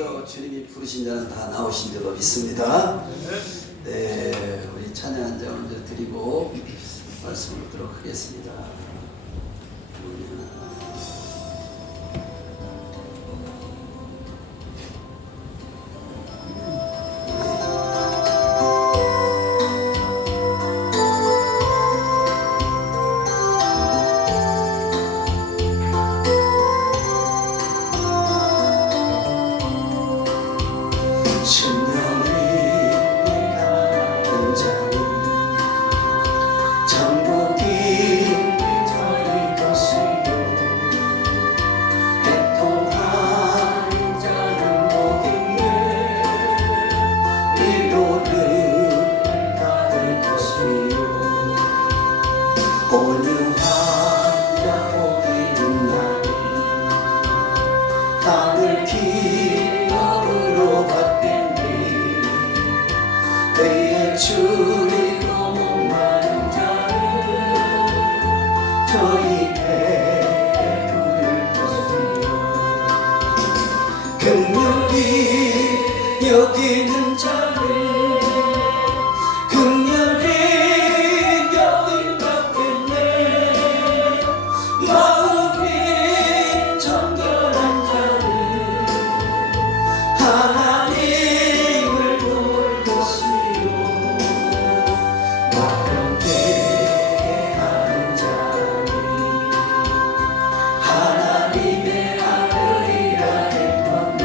또 주님이 부르신 자는 다 나오신 줄로 믿습니다. 네, 우리 찬양 한 장 먼저 드리고 말씀을 듣도록 하겠습니다. 긍휼히 여기는 자를 긍휼히 여긴 받겠네. 마음이 정결한 자를 하나님을 볼 것이요. 완벽하게 하는 자를 하나님의 아들이라 했건데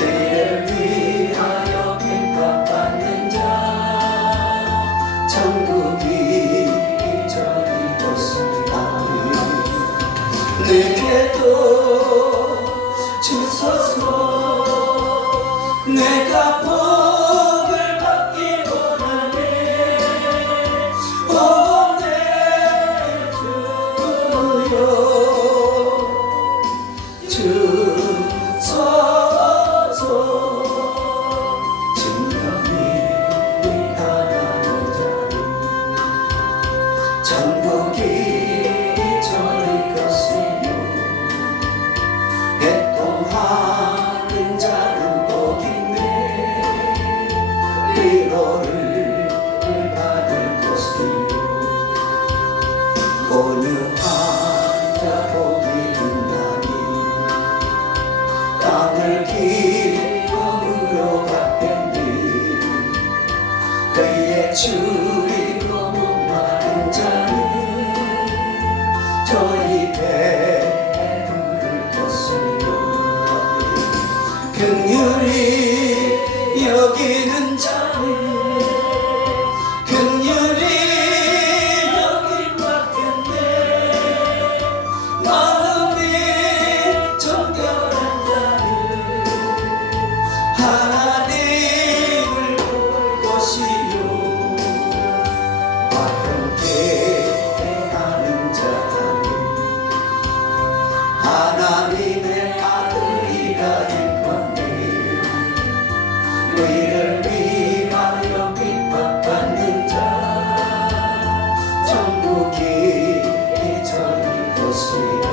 이를 위하여 핍박받는 자 천국이 저리 것이다. 내게도 주소서. 내가 복을 받기 원하네. 오 내 주여 주소서. 진정이 하나는 자를 천국이 저리 것이요. 애통하는 자는 복 있네. 위로를 받을 것이요. 온유한 자 복이 있나니 땅을 기쁨으로 받겠니. 그의 주리로 목마른 자는 저희 배에 부를 것이요. 긍휼히 여기는 자는 긍휼히 여긴 받겠네. 마음이 정결한 자는 하나님을 볼 것이요. 완벽해 하는 자는 하나님의 아들이라 일건데 의를 위하여 핍박받는 자 천국이 저희 것이라.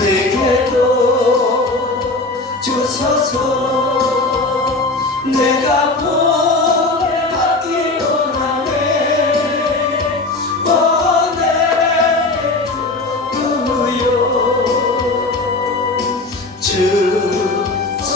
내게도 주소서. 내가 복을 받기 원하네. 오 내 주여 주소서.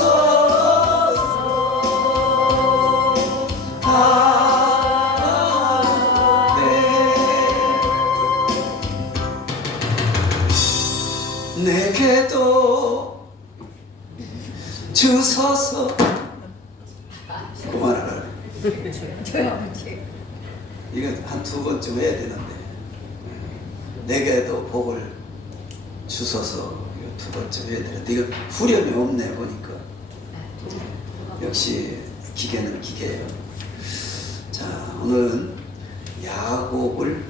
내게도 주소서. 그만하라. 이거 한 두 번쯤 해야 되는데 내게도 복을 주소서 이거 두 번쯤 해야 되는데 이거 후렴이 없네 보니까. 역시 기계는 기계예요. 자, 오늘은 야곱을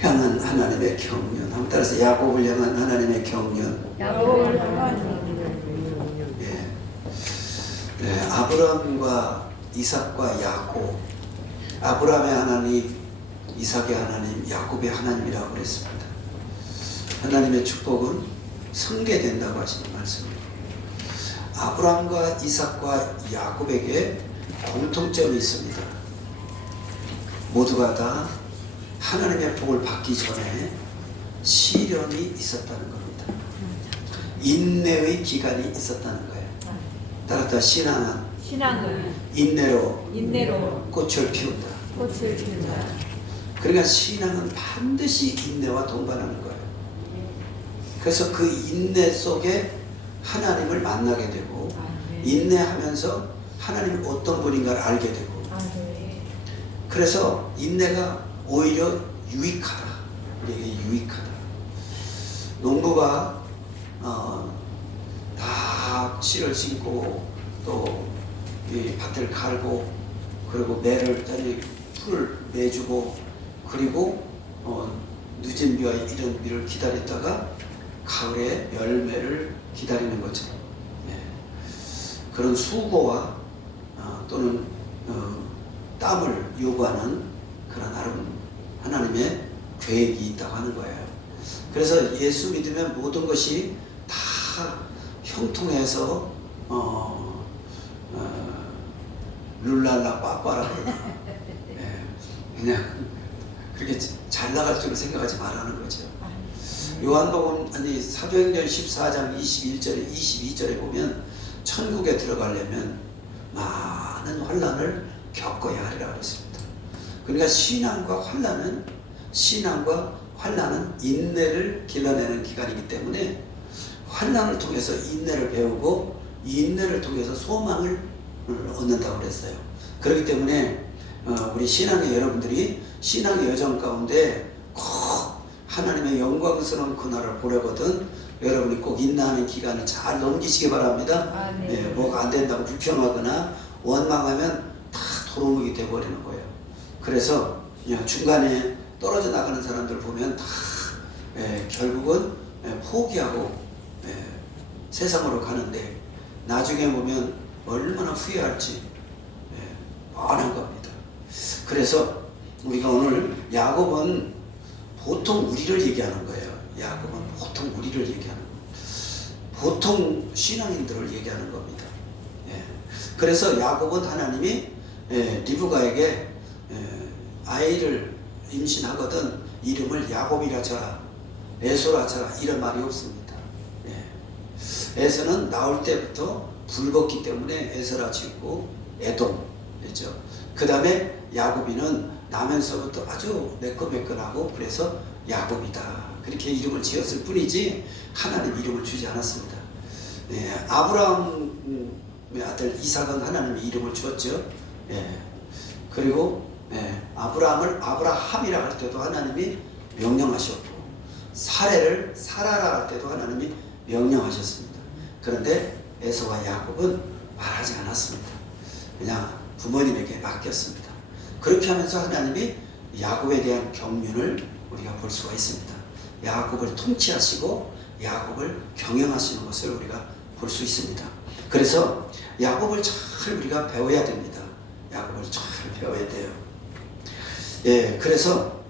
향한 하나님의 경륜. 한번 따라서 야곱을 향한 하나님의 경륜. 야곱을 향한 예. 네, 아브라함과 이삭과 야곱. 아브라함의 하나님, 이삭의 하나님, 야곱의 하나님이라고 그랬습니다. 하나님의 축복은 성계된다고 하시는 말씀이에요. 아브라함과 이삭과 야곱에게 공통점이 있습니다. 모두가 다 하나님의 복을 받기 전에 시련이 있었다는 겁니다. 인내의 기간이 있었다는 거예요. 따라서 신앙은 인내로 꽃을 피운다. 그러니까 신앙은 반드시 인내와 동반하는 거예요. 그래서 그 인내 속에 하나님을 만나게 되고 인내하면서 하나님이 어떤 분인가를 알게 되고 그래서 인내가 오히려 유익하다. 우리에게 유익하다. 농부가 다 씨를 심고 또 이 밭을 갈고 그리고 매를 짜니 풀을 내주고 그리고 늦은 비와 이른 비를 기다렸다가 가을에 열매를 기다리는 거죠. 네. 그런 수고와 또는 땀을 요구하는 그런 하나님의 계획이 있다고 하는 거예요. 그래서 예수 믿으면 모든 것이 다 형통해서 룰랄라 빠빠라 네. 그냥 그렇게 잘 나갈 줄을 생각하지 말라는 거죠. 요한복음 사도행전 14장 21절에 22절에 보면 천국에 들어가려면 많은 환난을 겪어야 하리라고 했습니다. 그러니까 신앙과 환난은 인내를 길러내는 기간이기 때문에 환난을 통해서 인내를 배우고 인내를 통해서 소망을 얻는다고 그랬어요. 그렇기 때문에 우리 신앙의 여러분들이 신앙의 여정 가운데 꼭 하나님의 영광스러운 그날을 보려거든 여러분이 꼭 인내하는 기간을 잘 넘기시기 바랍니다. 네, 뭐가 안 된다고 불평하거나 원망하면 다 도루묵이 되어버리는 거예요. 그래서 그냥 중간에 떨어져 나가는 사람들 보면 다 결국은 포기하고 세상으로 가는데 나중에 보면 얼마나 후회할지 뻔한 겁니다. 그래서 우리가 오늘 야곱은 보통 우리를 얘기하는 거예요. 야곱은 보통 우리를 얘기하는 거예요. 보통 신앙인들을 얘기하는 겁니다. 그래서 야곱은 하나님이 리브가에게 아이를 임신하거든 이름을 야곱이라 져라 에서라 져라 이런 말이 없습니다. 에서는 나올 때부터 붉었기 때문에 에서라 짓고 에돔 그렇죠. 그 다음에 야곱이는 나면서부터 아주 매끈매끈하고 그래서 야곱이다 그렇게 이름을 지었을 뿐이지 하나님 이름을 주지 않았습니다. 아브라함의 아들 이삭은 하나님의 이름을 주었죠. 그리고 아브라함을 아브라함이라 할 때도 하나님이 명령하셨고 사레를 사라라 할 때도 하나님이 명령하셨습니다. 그런데 에서와 야곱은 말하지 않았습니다. 그냥 부모님에게 맡겼습니다. 그렇게 하면서 하나님이 야곱에 대한 경륜을 우리가 볼 수가 있습니다. 야곱을 통치하시고 야곱을 경영하시는 것을 우리가 볼 수 있습니다. 그래서 야곱을 잘 우리가 배워야 됩니다. 야곱을 잘 배워야 돼요. 그래서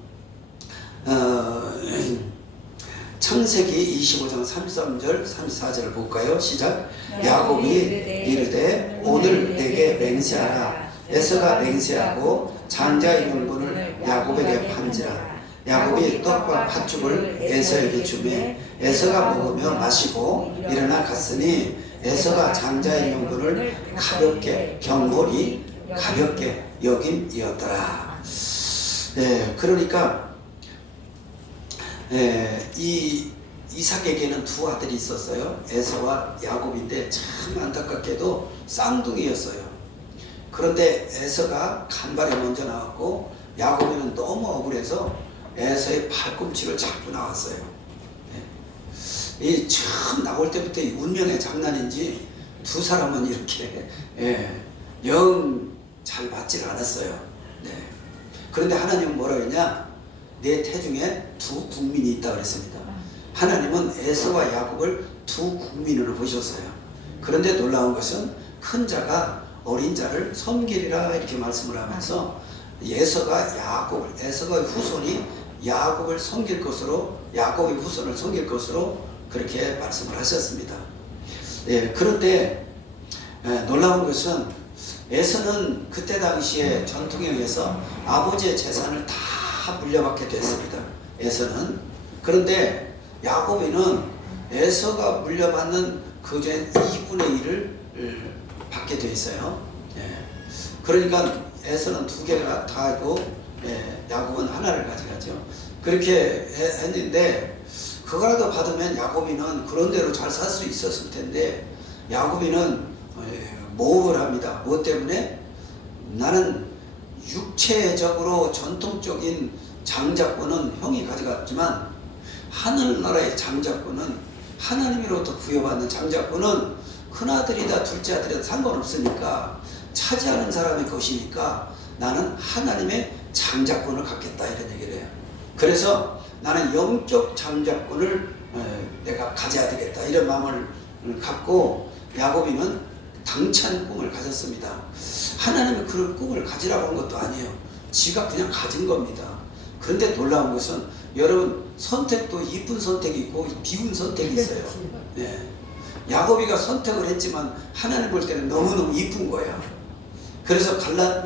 창세기 25장 33절 34절을 볼까요? 시작. 야곱이 이르되 오늘 내게 맹세하라. 에서가 맹세하고 장자의 명분을 야곱에게 판지라. 야곱이 떡과 팥죽을 에서에게 주매 에서가 먹으며 마시고 일어나 갔으니 에서가 장자의 명분을 가볍게 경홀히 가볍게 여김이었더라. 그러니까 이 이삭에게는 두 아들이 있었어요. 에서와 야곱인데 참 안타깝게도 쌍둥이였어요. 그런데 에서가 간발에 먼저 나왔고 야곱이는 너무 억울해서 에서의 팔꿈치를 잡고 나왔어요. 이 처음 나올 때부터 운명의 장난인지 두 사람은 이렇게 영 잘 맞질 않았어요. 그런데 하나님은 뭐라고 했냐? 내 태중에 두 국민이 있다 그랬습니다. 하나님은 에서와 야곱을 두 국민으로 보셨어요. 그런데 놀라운 것은 큰 자가 어린 자를 섬기리라 이렇게 말씀을 하면서 에서가 후손이 야곱을 섬길 것으로 야곱의 후손을 섬길 것으로 그렇게 말씀을 하셨습니다. 예, 그런데 놀라운 것은 에서는 그때 당시에 전통에 의해서 아버지의 재산을 다 물려받게 됐습니다. 에서는. 그런데 야곱이는 에서가 물려받는 그 중에 2분의 1을 받게 돼 있어요. 예. 그러니까 에서는 2개가 다고 야곱은 하나를 가져가죠. 그렇게 했는데 그거라도 받으면 야곱이는 그런 대로 잘 살 수 있었을 텐데 야곱이는 모험을 합니다. 무엇 때문에? 나는 육체적으로 전통적인 장자권은 형이 가져갔지만 하늘나라의 장자권은 하나님으로부터 부여받는 장자권은 큰아들이다 둘째 아들이다 상관없으니까 차지하는 사람의 것이니까 나는 하나님의 장자권을 갖겠다 이런 얘기를 해요. 그래서 나는 영적 장자권을 내가 가져야 되겠다 이런 마음을 갖고 야곱이는 당찬 꿈을 가졌습니다. 하나님은 그런 꿈을 가지라고 한 것도 아니에요. 지가 그냥 가진 겁니다. 그런데 놀라운 것은 여러분 선택도 이쁜 선택이 있고 비운 선택이 있어요. 네. 야곱이가 선택을 했지만 하나님 볼 때는 너무너무 이쁜 거야. 그래서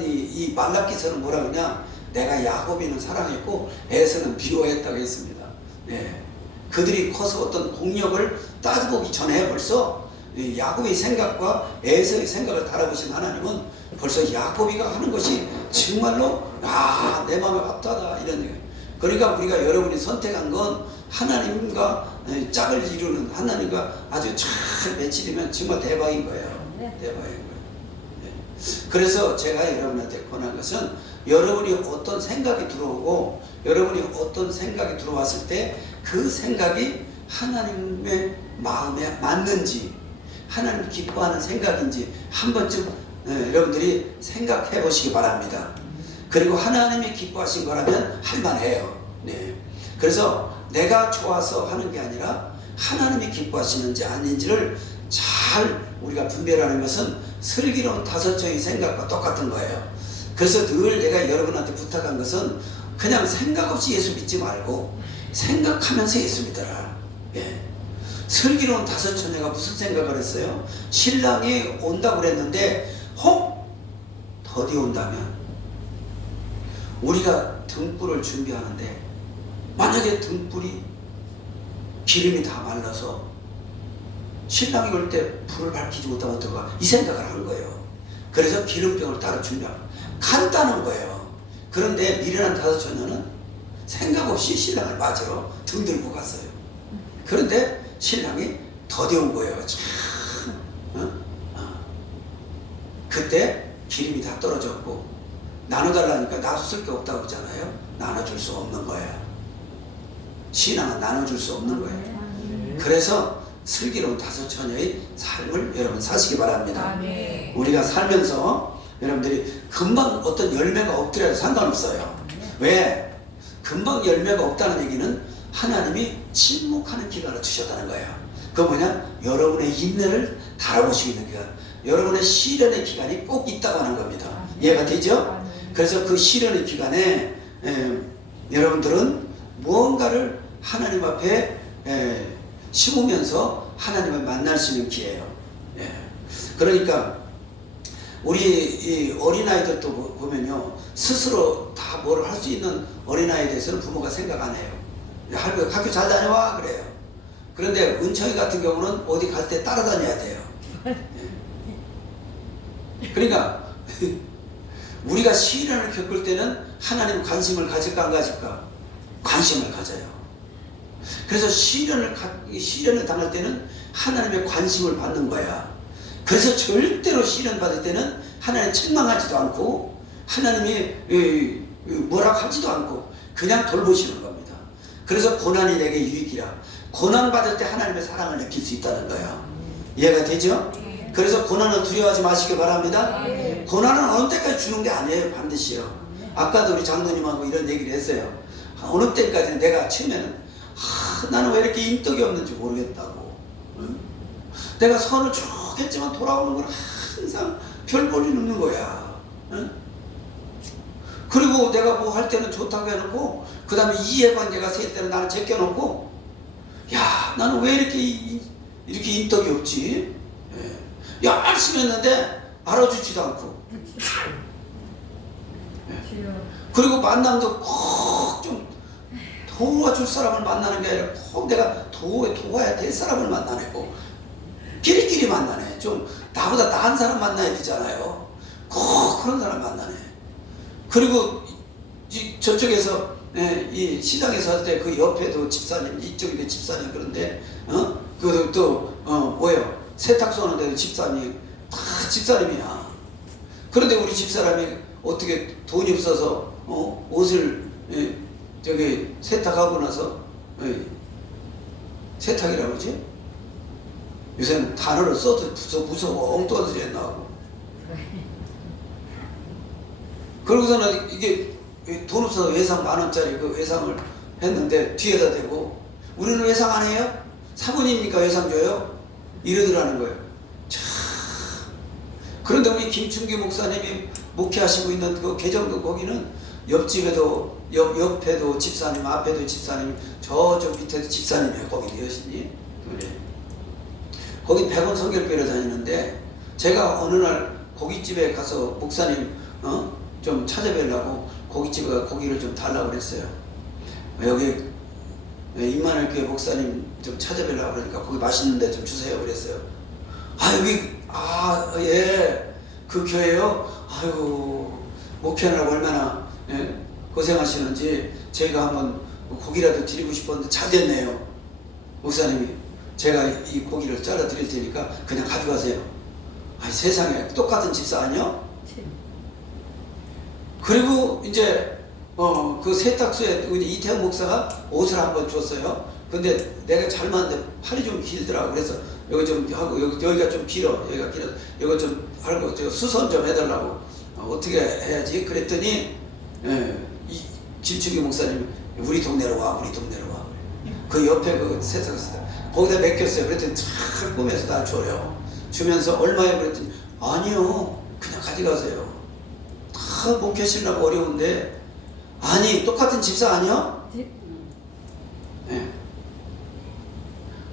이 말라기서는 뭐라 그러냐, 내가 야곱이는 사랑했고 에서는 미워했다고 했습니다. 네. 그들이 커서 어떤 공력을 따져보기 전에 벌써 야곱의 생각과 에서의 생각을 달아보신 하나님은 벌써 야곱이가 하는 것이 정말로 내 마음에 합하다 이런 얘기예요. 그러니까 우리가 여러분이 선택한 건 하나님과 짝을 이루는 하나님과 아주 잘 맺히면 정말 대박인 거예요. 대박인 거예요. 네. 그래서 제가 여러분한테 권한 것은 여러분이 어떤 생각이 들어오고 여러분이 어떤 생각이 들어왔을 때 그 생각이 하나님의 마음에 맞는지 하나님 기뻐하는 생각인지 한 번쯤 여러분들이 생각해 보시기 바랍니다. 그리고 하나님이 기뻐하신 거라면 할만해요. 네. 그래서 내가 좋아서 하는 게 아니라 하나님이 기뻐하시는지 아닌지를 잘 우리가 분별하는 것은 슬기로운 5초의 생각과 똑같은 거예요. 그래서 늘 내가 여러분한테 부탁한 것은 그냥 생각 없이 예수 믿지 말고 생각하면서 예수 믿어라. 예. 슬기로운 5처녀가 무슨 생각을 했어요? 신랑이 온다고 그랬는데 혹 더디 온다면 우리가 등불을 준비하는데 만약에 등불이 기름이 다 말라서 신랑이 올 때 불을 밝히지 못하면 어떨까? 이 생각을 한 거예요. 그래서 기름병을 따로 준비하고 간다는 거예요. 그런데 미련한 5처녀는 생각 없이 신랑을 맞으러 등 들고 갔어요. 그런데 신랑이 더디 온 거예요. 그때 기름이 다 떨어졌고 나눠달라니까 나도 쓸 게 없다고 그러잖아요. 나눠줄 수 없는 거예요. 신앙은 나눠줄 수 없는 거예요. 그래서 슬기로운 5처녀의 삶을 여러분 사시기 바랍니다. 우리가 살면서 여러분들이 금방 어떤 열매가 없더라도 상관없어요. 왜? 금방 열매가 없다는 얘기는 하나님이 침묵하는 기간을 주셨다는 거예요. 그건 뭐냐? 여러분의 인내를 달아보시고 있는 기간, 여러분의 시련의 기간이 꼭 있다고 하는 겁니다. 이해가 되죠? 그래서 그 시련의 기간에 여러분들은 무언가를 하나님 앞에 심으면서 하나님을 만날 수 있는 기회예요. 그러니까 우리 이 어린아이들도 보면요, 스스로 다 뭘 할 수 있는 어린아이에 대해서는 부모가 생각 안 해요. 학교 잘 다녀와 그래요. 그런데 은총이 같은 경우는 어디 갈 때 따라다녀야 돼요. 그러니까 우리가 시련을 겪을 때는 하나님 관심을 가질까 안 가질까? 관심을 가져요. 그래서 시련을 당할 때는 하나님의 관심을 받는 거야. 그래서 절대로 시련 받을 때는 하나님 책망하지도 않고 하나님이 뭐라고 하지도 않고 그냥 돌보시는 겁니다. 그래서 고난이 내게 유익이라. 고난 받을 때 하나님의 사랑을 느낄 수 있다는 거예요. 이해가 되죠? 그래서 고난을 두려워하지 마시기 바랍니다. 고난은 어느 때까지 주는 게 아니에요. 반드시요. 아까도 우리 장로님하고 이런 얘기를 했어요. 어느 때까지는 내가 처음에는 나는 왜 이렇게 인덕이 없는지 모르겠다고. 응? 내가 선을 쭉 했지만 돌아오는 건 항상 별 볼이 없는 거야. 응? 그리고 내가 뭐 할 때는 좋다고 해놓고 그 다음에 이해관계가 생길 때는 나는 제껴놓고 야 나는 왜 이렇게 인덕이 없지? 예. 열심히 했는데 알아주지도 않고. 예. 그리고 만남도 꼭 좀 도와줄 사람을 만나는 게 아니라 꼭 내가 도와야 될 사람을 만나고 끼리끼리 만나네. 좀 나보다 나은 사람 만나야 되잖아요. 꼭 그런 사람 만나네. 그리고 저쪽에서 이 시장에서 할 때 그 옆에도 집사님, 이쪽에도 집사님. 그런데 뭐예요? 세탁소 하는 데도 집사님, 다 집사님이야. 그런데 우리 집사람이 어떻게 돈이 없어서 옷을 저기 세탁하고 나서 세탁이라고 그러지? 요새는 단어를 써도 무서워. 엉뚱한 소리 나오고. 그러고서는 이게 돈 없어서 외상 10,000원짜리 그 외상을 했는데 뒤에다 대고, 우리는 외상 안 해요? 사모님이니까 외상 줘요? 이러더라는 거예요. 참. 그런데 우리 김충기 목사님이 목회하시고 있는 그 개정도 거기는 옆집에도 옆에도 집사님, 앞에도 집사님, 저쪽 밑에도 집사님이에요. 거기 여신이. 그래. 거기 100원 성결교회를 다니는데, 제가 어느 날 고깃집에 가서 목사님 좀 찾아뵈려고 고깃집에 고기를 좀 달라고 그랬어요. 여기 임마누엘 교회 목사님 좀 찾아뵈려고 그러니까 거기 맛있는 데 좀 주세요 그랬어요. 예, 그 교회요? 아이고, 목회하느라고 얼마나 고생하시는지 저희가 한번 고기라도 드리고 싶었는데 잘 됐네요. 목사님이 제가 이 고기를 잘라 드릴 테니까 그냥 가져가세요. 세상에 똑같은 집사 아니요? 그리고 이제 그 세탁소에 이태영 목사가 옷을 한번 줬어요. 근데 내가 잘 맞는데 팔이 좀 길더라고. 그래서 여기 좀 하고 여기가 좀 길어. 여기가 길어. 이거 좀 하고 수선 좀 해달라고. 어떻게 해야지? 그랬더니 이 김충기 목사님 우리 동네로 와. 그 옆에 그 세탁소 거기다 맡겼어요. 그랬더니 잘 꾸며서 다 줘요. 주면서 얼마에 그랬더니 아니요, 그냥 가져가세요. 다 목회하시려고 어려운데. 아니, 똑같은 집사 아니야? 네.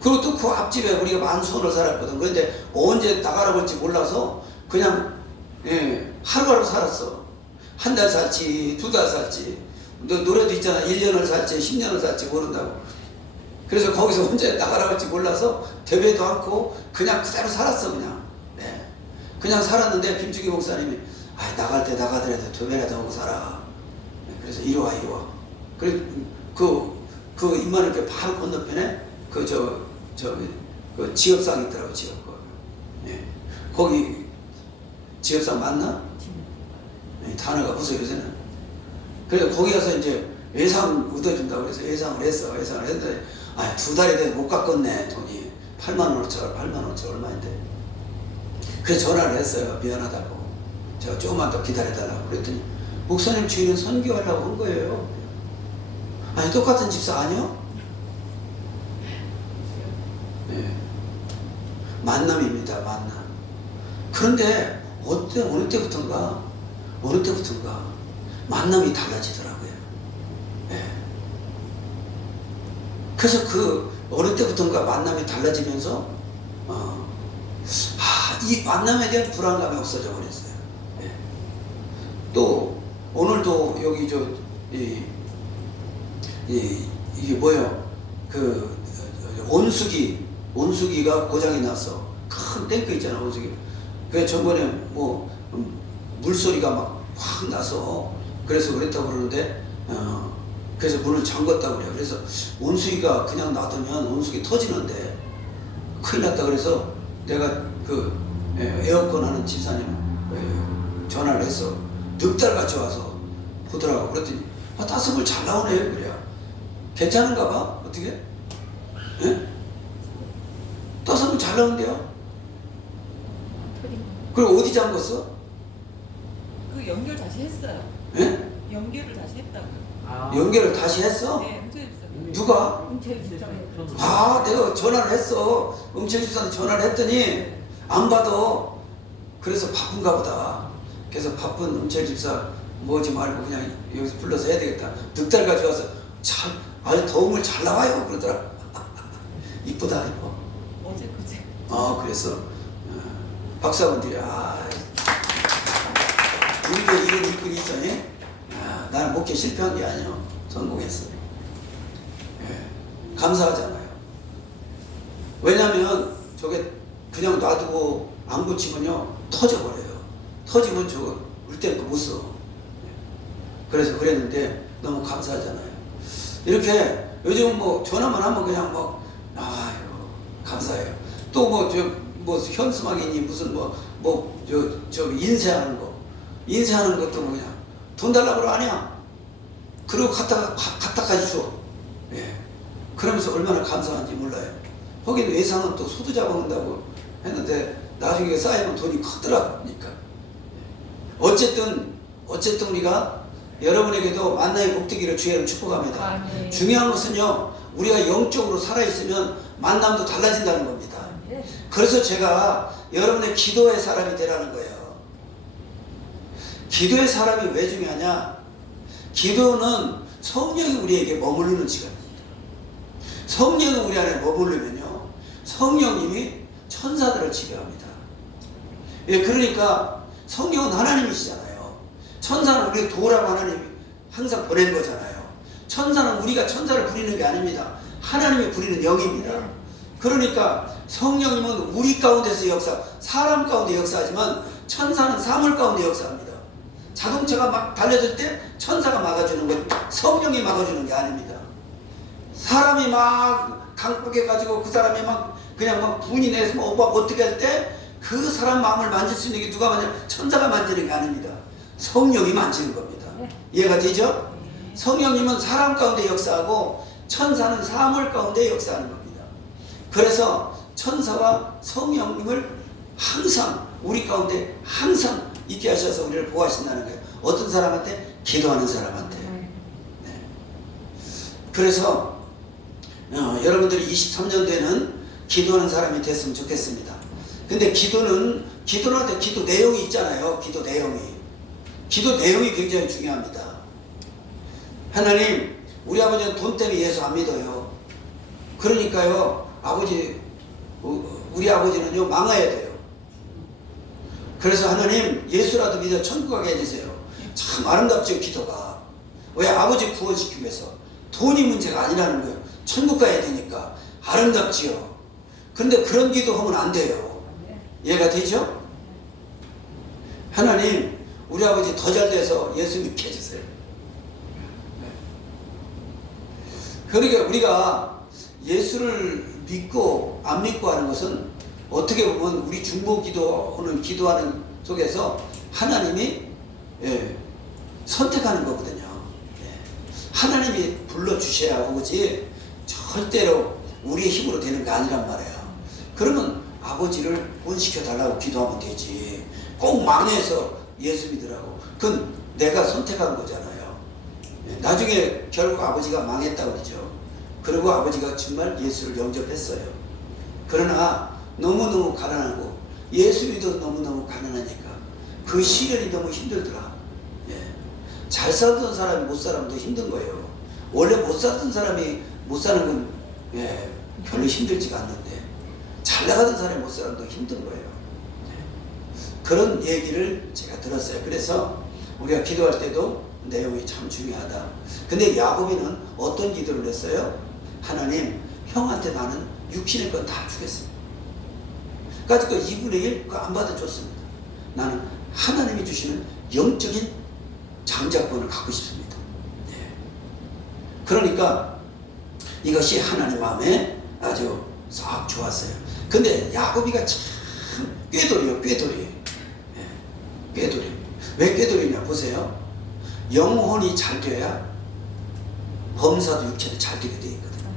그리고 또 그 앞집에 우리가 만수원을 살았거든. 그런데 언제 나가라 볼지 몰라서 그냥 하루하루 살았어. 한 달 살지 2달 살지. 노래도 있잖아. 1년을 살지 10년을 살지 모른다고. 그래서 거기서 언제 나가라 볼지 몰라서 대배도 않고 그냥 그대로 살았어. 그냥 살았는데 김충기 목사님이 나갈 때 나가더라도 대배라도 하고 살아. 그래서 이리 와. 그래 그 임마누엘 교회 바로 건너편에 그 지업상 있더라고. 지업거. 거기 지업상 맞나? 단어가 무서워 요새는. 그래서 거기 가서 이제 외상 얻어준다고 그래서 외상을 했는데 2달이 돼도 못 갚겠네. 돈이 85,000원 얼마인데. 그래서 전화를 했어요. 미안하다고. 제가 조금만 더 기다려달라고 그랬더니 목사님 주인은 선교하려고 한 거예요. 똑같은 집사 아니요? 만남입니다. 만남. 그런데 어느 때부턴가 만남이 달라지더라고요. 그래서 그 어느 때부턴가 만남이 달라지면서 이 만남에 대한 불안감이 없어져 버렸어요. 또 오늘도 여기 이게 뭐야? 그 온수기가 고장이 났어. 큰 탱크 있잖아, 온수기. 그래서 저번에 뭐 물소리가 막 확 나서 그래서 그랬다고 그러는데 그래서 문을 잠궜다고 그래요. 그래서 온수기가 그냥 놔두면 온수기 터지는데 큰일 났다. 그래서 내가 그 에어컨 하는 집사님 전화를 해서 넉달같이 와서 보더라고. 그랬더니 따스물 잘 나오네. 그래요. 괜찮은가 봐. 어떻게? 따스물 잘 나온대요. 그리고 어디 잠궜어? 그 연결 다시 했어요. 연결을 다시 했다고요. 연결을 다시 했어? 네, 음체집사. 누가? 음체집사. 내가 전화를 했어. 음체집사한테 전화를 했더니 안 받아. 그래서 바쁜가 보다. 그래서 바쁜 음체집사 뭐지 말고 그냥 여기서 불러서 해야 되겠다. 넉달 가져와서 더움을 잘 나와요. 그러더라. 이쁘다 이뻐. 어제 그제. 그래서 박사분들이 우리도 이런 이쁘게 있어니? 나는 목회 실패한 게 아니에요. 성공했어요. 감사하잖아요. 왜냐하면 저게 그냥 놔두고 안 고치면요 터져버려요. 터지면 저거 울 때는 못 써. 그래서 그랬는데 너무 감사하잖아요. 이렇게 요즘 뭐 전화만 하면 그냥 뭐 아이고 감사해요. 또 뭐 현수막이니 무슨 저 인쇄하는 것도 뭐 그냥 돈 달라고 하냐? 그리고 갖다까지 줘. 예. 그러면서 얼마나 감사한지 몰라요. 거긴 외상은 또 소득 잡아온다고 했는데 나중에 쌓이면 돈이 크더라니까. 어쨌든 우리가 여러분에게도 만나의 복되기를 주의로 축복합니다. 네. 중요한 것은요, 우리가 영적으로 살아있으면 만남도 달라진다는 겁니다. 네. 그래서 제가 여러분의 기도의 사람이 되라는 거예요. 기도의 사람이 왜 중요하냐? 기도는 성령이 우리에게 머무르는 시간입니다. 성령이 우리 안에 머무르면요, 성령님이 천사들을 지배합니다. 예, 그러니까 성령은 하나님이시잖아요. 천사는 우리 도우라고 하나님이 항상 보낸 거잖아요. 천사는 우리가 천사를 부리는 게 아닙니다. 하나님이 부리는 영입니다. 그러니까 성령님은 우리 가운데서 사람 가운데 역사하지만 천사는 사물 가운데 역사합니다. 자동차가 막 달려들 때 천사가 막아주는 것, 성령이 막아주는 게 아닙니다. 사람이 막 강박해가지고 그 사람이 그냥 분이 내서 오빠 어떻게 할 때 그 사람 마음을 만질 수 있는 게 누가 만져? 천사가 만지는 게 아닙니다. 성령이 만지는 겁니다. 이해가 되죠? 성령님은 사람 가운데 역사하고 천사는 사물 가운데 역사하는 겁니다. 그래서 천사와 성령님을 항상 우리 가운데 항상 있게 하셔서 우리를 보호하신다는 거예요. 어떤 사람한테? 기도하는 사람한테. 네. 그래서 여러분들이 23년도에는 기도하는 사람이 됐으면 좋겠습니다. 근데 기도는 기도 내용이 있잖아요. 기도 내용이 굉장히 중요합니다. 하나님, 우리 아버지는 돈 때문에 예수 안 믿어요. 그러니까요, 우리 아버지는요 망해야 돼요. 그래서 하나님, 예수라도 믿어 천국 가게 해주세요. 참 아름답죠, 기도가. 왜? 아버지 구원시키기 위해서. 돈이 문제가 아니라는 거예요. 천국 가야 되니까. 아름답지요. 그런데 그런 기도하면 안 돼요. 이해가 되죠? 하나님, 우리 아버지 더 잘 돼서 예수 믿게 해주세요. 그러니까 우리가 예수를 믿고 안 믿고 하는 것은 어떻게 보면 우리 중보 기도하는 속에서 하나님이 선택하는 거거든요. 하나님이 불러주셔야 오지 절대로 우리의 힘으로 되는 게 아니란 말이에요. 그러면 아버지를 구원시켜 달라고 기도하면 되지. 꼭 망해서 예수 믿으라고. 그건 내가 선택한 거잖아요. 나중에 결국 아버지가 망했다고 그러죠. 그리고 아버지가 정말 예수를 영접했어요. 그러나 너무너무 가난하고 예수 믿어도 너무너무 가난하니까 그 시련이 너무 힘들더라. 잘 살던 사람이 못 살면 더 힘든 거예요. 원래 못 살던 사람이 못 사는 건 별로 힘들지가 않는데 잘 나가던 사람이 못 살면 더 힘든 거예요. 그런 얘기를 제가 들었어요. 그래서 우리가 기도할 때도 내용이 참 중요하다. 근데 야곱이는 어떤 기도를 했어요? 하나님, 형한테 나는 육신의 건 다 주겠습니다. 그러니까 그 2분의 1 그거 안 받아줬습니다. 나는 하나님이 주시는 영적인 장자권을 갖고 싶습니다. 그러니까 이것이 하나님 마음에 아주 싹 좋았어요. 근데 야곱이가 참 꾀돌이에요. 꾀돌이. 왜 꾀돌이냐 보세요. 영혼이 잘 돼야 범사도 육체도 잘 되게 되어 있거든요.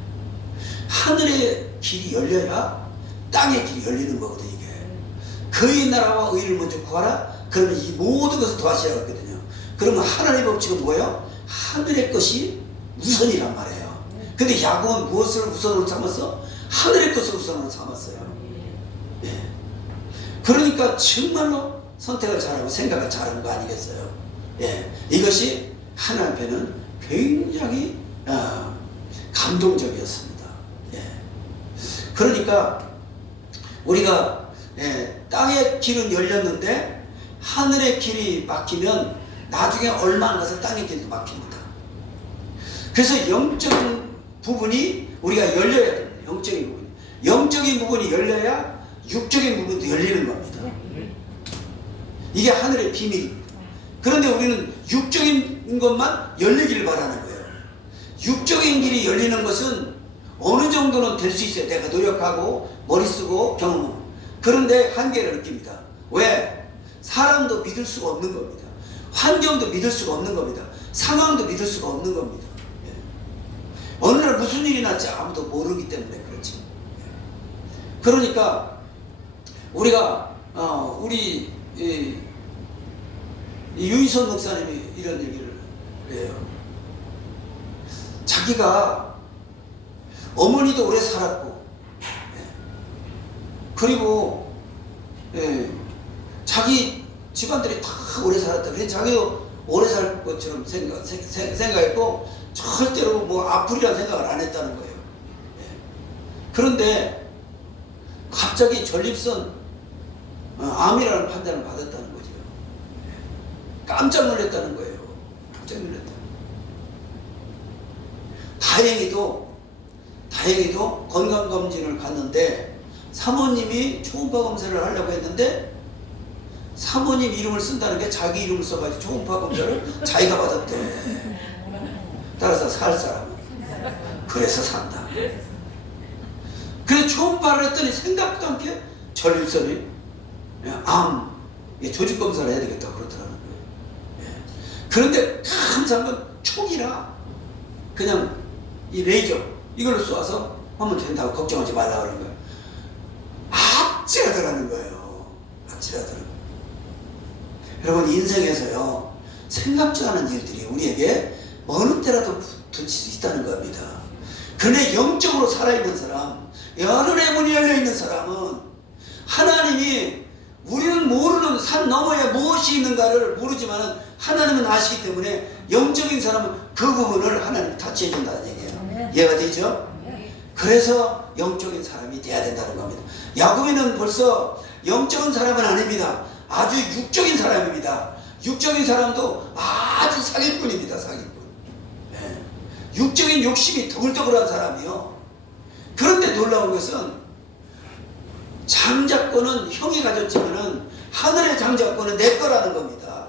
하늘의 길이 열려야 땅의 길이 열리는 거거든요. 이게 그의 나라와 의를 먼저 구하라. 그러면 이 모든 것을 더하시라고 했거든요. 그러면 하나님의 법칙은 뭐예요? 하늘의 것이 우선이란 말이에요. 근데 야곱은 무엇을 우선으로 삼았어? 하늘의 것을 우선으로 삼았어요. 그러니까 정말로 선택을 잘하고 생각을 잘한 거 아니겠어요? 이것이 하나님께는 굉장히 감동적이었습니다. 그러니까 우리가 땅의 길은 열렸는데 하늘의 길이 막히면 나중에 얼마 안 가서 땅의 길도 막힙니다. 그래서 영적인 부분이 우리가 열려야 됩니다. 영적인 부분이. 영적인 부분이 열려야 육적인 부분도 열리는 겁니다. 이게 하늘의 비밀입니다. 그런데 우리는 육적인 것만 열리기를 바라는 거예요. 육적인 길이 열리는 것은 어느 정도는 될 수 있어요. 내가 노력하고 머리 쓰고 경험하고. 그런데 한계를 느낍니다. 왜? 사람도 믿을 수가 없는 겁니다. 환경도 믿을 수가 없는 겁니다. 상황도 믿을 수가 없는 겁니다. 예. 어느 날 무슨 일이 날지 아무도 모르기 때문에 그렇지. 예. 그러니까 우리가 우리 유희선 목사님이 이런 얘기를 해요. 자기가 어머니도 오래 살았고, 그리고 자기 집안들이 다 오래 살았다. 그래서 자기도 오래 살 것처럼 생각했고, 절대로 뭐 아프리라는 생각을 안 했다는 거예요. 그런데 갑자기 전립선 암이라는 판단을 받았다는 거죠. 깜짝 놀랐다는 거예요. 깜짝 놀랐다. 다행히도 건강검진을 갔는데 사모님이 초음파 검사를 하려고 했는데 사모님 이름을 쓴다는 게 자기 이름을 써가지고 초음파 검사를 자기가 받았대. 따라서 살 사람은 그래서 산다. 그래서 초음파를 했더니 생각도 않게 전립선이 암 조직 검사를 해야 되겠다 그러더라는 거예요. 그런데 감사한 건 촉이라 그냥 이 레이저 이걸로 쏘아서 하면 된다고 걱정하지 말라 그러는 거예요. 아찔하더라는 거예요. 아찔하더라는 거예요. 여러분 인생에서요 생각지 않은 일들이 우리에게 어느 때라도 붙을 수 있다는 겁니다. 그런데 영적으로 살아있는 사람, 하늘의 문이 열려있는 사람은 하나님이 우리는 모르는 산 너머에 무엇이 있는가를 모르지만 하나님은 아시기 때문에 영적인 사람은 그 부분을 하나님 터치해 준다는 얘기예요. 이해가 되죠? 그래서 영적인 사람이 돼야 된다는 겁니다. 야곱이는 벌써 영적인 사람은 아닙니다. 아주 육적인 사람입니다. 육적인 사람도 아주 사기꾼입니다. 사기꾼. 육적인 욕심이 더글더글한 사람이요. 그런데 놀라운 것은 장자권은 형이 가졌지만은 하늘의 장자권은 내 거라는 겁니다.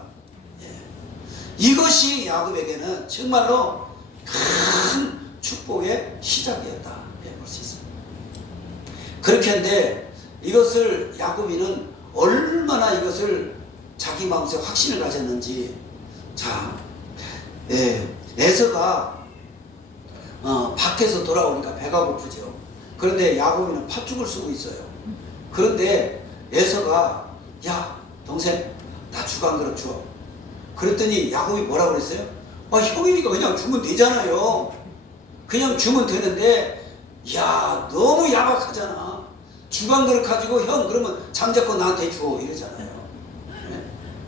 이것이 야곱에게는 정말로 큰 축복의 시작이었다. 볼 수 있습니다. 그렇게 한데 이것을 야곱이는 얼마나 이것을 자기 마음속에 확신을 가졌는지. 자, 에서가 밖에서 돌아오니까 배가 고프죠. 그런데 야곱이는 팥죽을 쓰고 있어요. 그런데 에서가 야 동생 나 죽 한 그릇 줘. 그랬더니 야곱이 뭐라고 그랬어요? 형이니까 그냥 주면 되잖아요. 그냥 주면 되는데 야 너무 야박하잖아. 죽 한 그릇 가지고 형 그러면 장자권 나한테 줘 이러잖아요.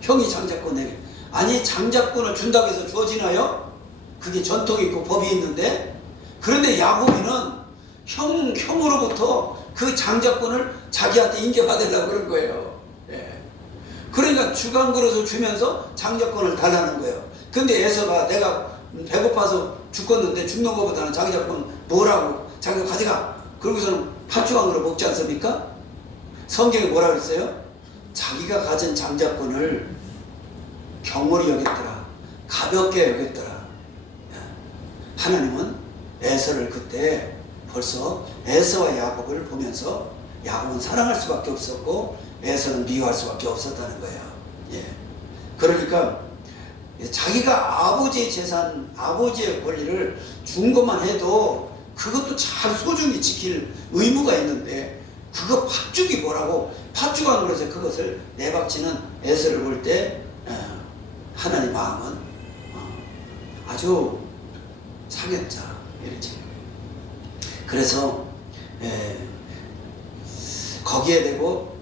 형이 장자권 내게. 아니 장자권을 준다고 해서 주어지나요? 그게 전통이 있고 법이 있는데. 그런데 야곱이는 형으로부터 그 장자권을 자기한테 인정받으려고 그런 거예요. 그러니까 죽 한 그릇을 주면서 장자권을 달라는 거예요. 근데 에서가 내가 배고파서 죽겠는데 죽는 것보다는 장자권 뭐라고 자기가 가져가. 그러고서는 팥죽 한 그릇 먹지 않습니까? 성경에 뭐라 그랬어요? 자기가 가진 장자권을 경홀히 여겼더라. 가볍게 여겼더라. 하나님은 에서를 그때 벌써 에서와 야곱을 보면서 야곱은 사랑할 수밖에 없었고 에서는 미워할 수밖에 없었다는 거예요. 그러니까 자기가 아버지의 재산, 아버지의 권리를 준 것만 해도 그것도 잘 소중히 지킬 의무가 있는데 그거 팥죽이 뭐라고 팥죽 한 그릇에 그것을 내박치는 에서를 볼 때 하나님 마음은 아주 상했자 이랬지. 그래서 거기에 대고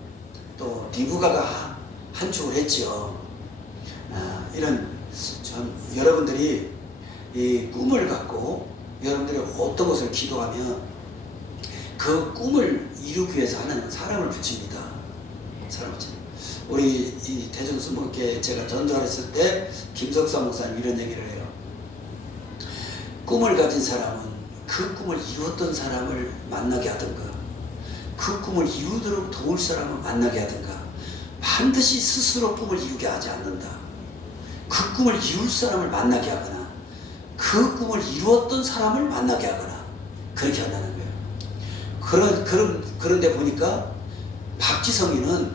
또 리브가가 한축을 했죠. 이런 전 여러분들이 이 꿈을 갖고 여러분들이 어떤 것을 기도하면 그 꿈을 이루기 위해서 하나님은 사람을 붙입니다. 사람을 붙입니다. 우리 이 대전수목교회 제가 전도했을 때 김석사 목사님 이런 얘기를 해요. 꿈을 가진 사람은 그 꿈을 이루었던 사람을 만나게 하든가, 그 꿈을 이루도록 도울 사람을 만나게 하든가, 반드시 스스로 꿈을 이루게 하지 않는다. 그 꿈을 이룰 사람을 만나게 하거나, 그 꿈을 이루었던 사람을 만나게 하거나, 그렇게 한다는 거예요. 그런데 보니까 박지성이는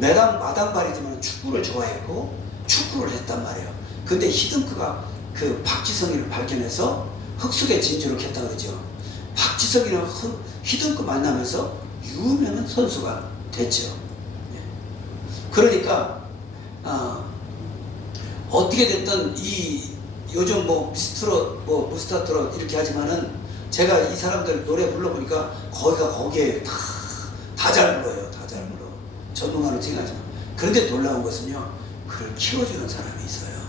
마당발이지만 축구를 좋아했고 축구를 했단 말이에요. 근데 히딩크가 그 박지성이를 발견해서 흑수에 진출을 했다 그러죠. 박지성이랑 히딩크 만나면서 유명한 선수가 됐죠. 그러니까 어떻게 됐든 이 요즘 뭐 미스트롯, 뭐 무스타트롯 이렇게 하지만은 제가 이 사람들 노래 불러보니까 거기에 다 잘 불러요. 다 잘 불러. 전문가는 생각하지만. 그런데 놀라운 것은요, 그를 키워주는 사람이 있어요.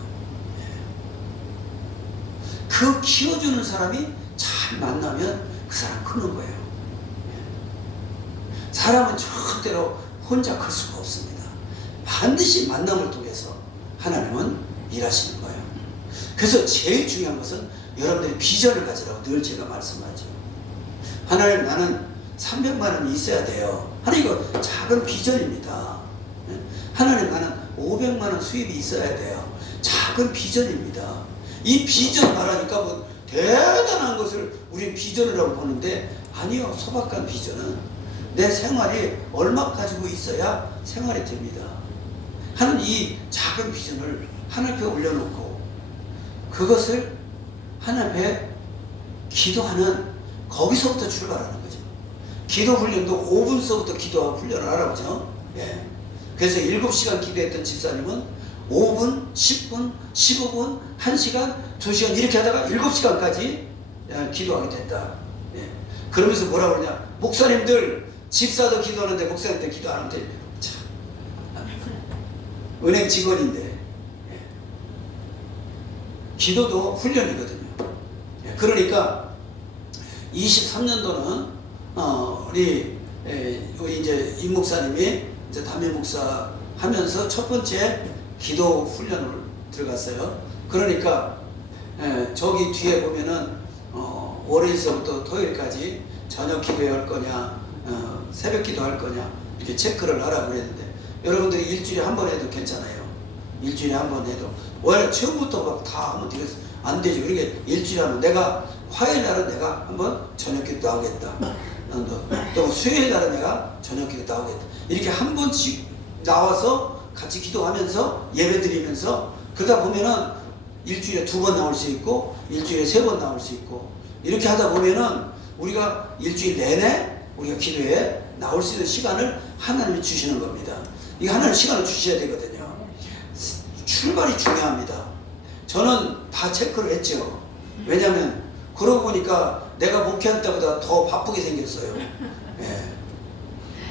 그 키워주는 사람이 잘 만나면 그 사람 크는 거예요. 사람은 절대로 혼자 클 수가 없습니다. 반드시 만남을 통해서 하나님은 일하시는 거예요. 그래서 제일 중요한 것은 여러분들이 비전을 가지라고 늘 제가 말씀하죠. 하나님, 나는 300만 원이 있어야 돼요. 하나님, 이거 작은 비전입니다. 하나님, 나는 500만 원 수입이 있어야 돼요. 작은 비전입니다. 이 비전 말하니까 뭐 대단한 것을 우리 비전이라고 보는데, 아니요. 소박한 비전은 내 생활이 얼마 가지고 있어야 생활이 됩니다. 하는 이 작은 비전을 하나님 앞에 올려놓고 그것을 하나님 앞에 기도하는, 거기서부터 출발하는 거죠. 기도 훈련도 5분서부터 기도하고 훈련을 하라고 하죠. 예. 그래서 7시간 기도했던 집사님은 5분, 10분, 15분, 1시간, 2시간 이렇게 하다가 7시간까지 기도하게 됐다. 예. 그러면서 뭐라고 그러냐, 목사님들, 집사도 기도하는데 목사님들 기도 안 하는데, 참, 은행 직원인데, 예. 기도도 훈련이거든요. 예. 그러니까 23년도는 우리 이제 임 목사님이 이제 담임 목사 하면서 첫 번째 기도 훈련을 들어갔어요. 그러니까 저기 뒤에 보면은 월요일서부터 토요일까지 저녁 기도할 거냐, 새벽 기도할 거냐 이렇게 체크를 하라고 그랬는데, 여러분들이 일주일에 한 번 해도 괜찮아요. 일주일에 한 번 해도 왜 처음부터 막 다 하면 되겠어? 안 되죠. 그러니까 일주일에 하면, 내가 화요일 날은 내가 한번 저녁 기도 하겠다. 또 수요일 날은 내가 저녁 기도 하겠다. 이렇게 한 번씩 나와서 같이 기도하면서 예배 드리면서, 그러다 보면은 일주일에 2번 나올 수 있고 일주일에 3번 나올 수 있고, 이렇게 하다 보면은 우리가 일주일 내내 우리가 기도에 나올 수 있는 시간을 하나님이 주시는 겁니다. 이거 하나님 시간을 주셔야 되거든요. 출발이 중요합니다. 저는 다 체크를 했죠. 왜냐하면 그러고 보니까 내가 목회할 때보다 더 바쁘게 생겼어요. 예.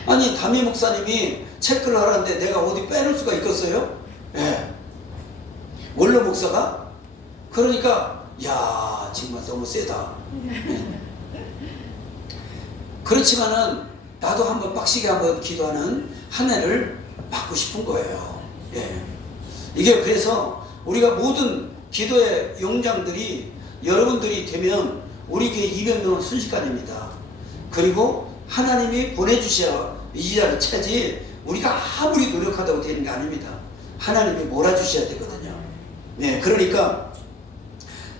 아니, 담임 목사님이 체크를 하라는데 내가 어디 빼놓을 수가 있겠어요? 예. 원로 목사가? 그러니까 야, 정말 너무 세다. 예. 그렇지만은 나도 한번 빡시게 한번 기도하는 한 해를 받고 싶은 거예요. 예. 이게 그래서 우리가 모든 기도의 용장들이 여러분들이 되면 우리 교회 200명은 순식간입니다. 그리고 하나님이 보내주셔야 이 자리를 차지, 우리가 아무리 노력하다고 되는 게 아닙니다. 하나님이 몰아주셔야 되거든요. 네, 그러니까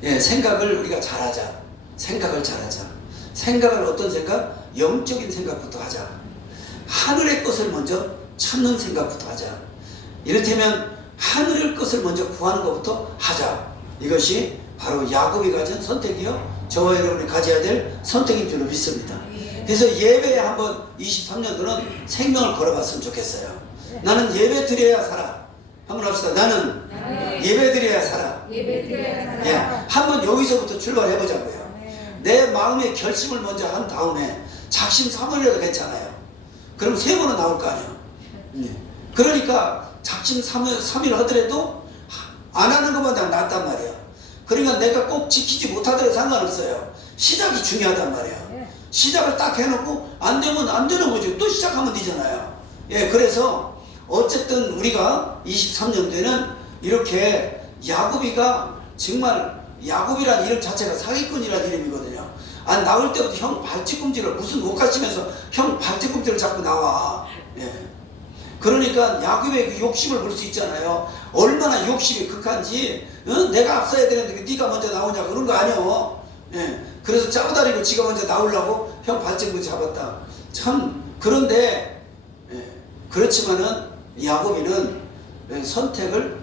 생각을 우리가 잘하자. 생각을 잘하자. 생각을 어떤 생각? 영적인 생각부터 하자. 하늘의 것을 먼저 찾는 생각부터 하자. 이를테면 하늘의 것을 먼저 구하는 것부터 하자. 이것이 바로 야곱이 가진 선택이요, 저와 여러분이 가져야 될 선택인 줄로 믿습니다. 그래서 예배에 한번 23년도는 생명을 걸어봤으면 좋겠어요. 나는 예배 드려야 살아. 한번 합시다. 나는 예배 드려야 살아. 예, 한번 여기서부터 출발해 보자고요. 내 마음의 결심을 먼저 한 다음에 작심삼일이라도 괜찮아요. 그럼 3번은 나올 거 아니에요. 그러니까 작심삼일 하더라도 안 하는 것보다 낫단 말이야. 그러니까 내가 꼭 지키지 못하더라도 상관없어요. 시작이 중요하단 말이야. 시작을 딱 해놓고 안 되면 안 되는 거죠. 또 시작하면 되잖아요. 예, 그래서 어쨌든 우리가 23년도에는 이렇게 야곱이가 정말 야곱이라는 이름 자체가 사기꾼이라는 이름이거든요. 아, 나올 때부터 형 발뒤꿈치를 무슨 옷 가시면서 형 발뒤꿈치를 잡고 나와. 예. 그러니까 야곱의 그 욕심을 볼 수 있잖아요. 얼마나 욕심이 극한지, 내가 앞서야 되는데 네가 먼저 나오냐 그런 거 아니요. 예. 그래서 짜고다리고 지가 먼저 나오려고 형 발뒤꿈치 잡았다. 참 그런데 그렇지만은 야곱이는 선택을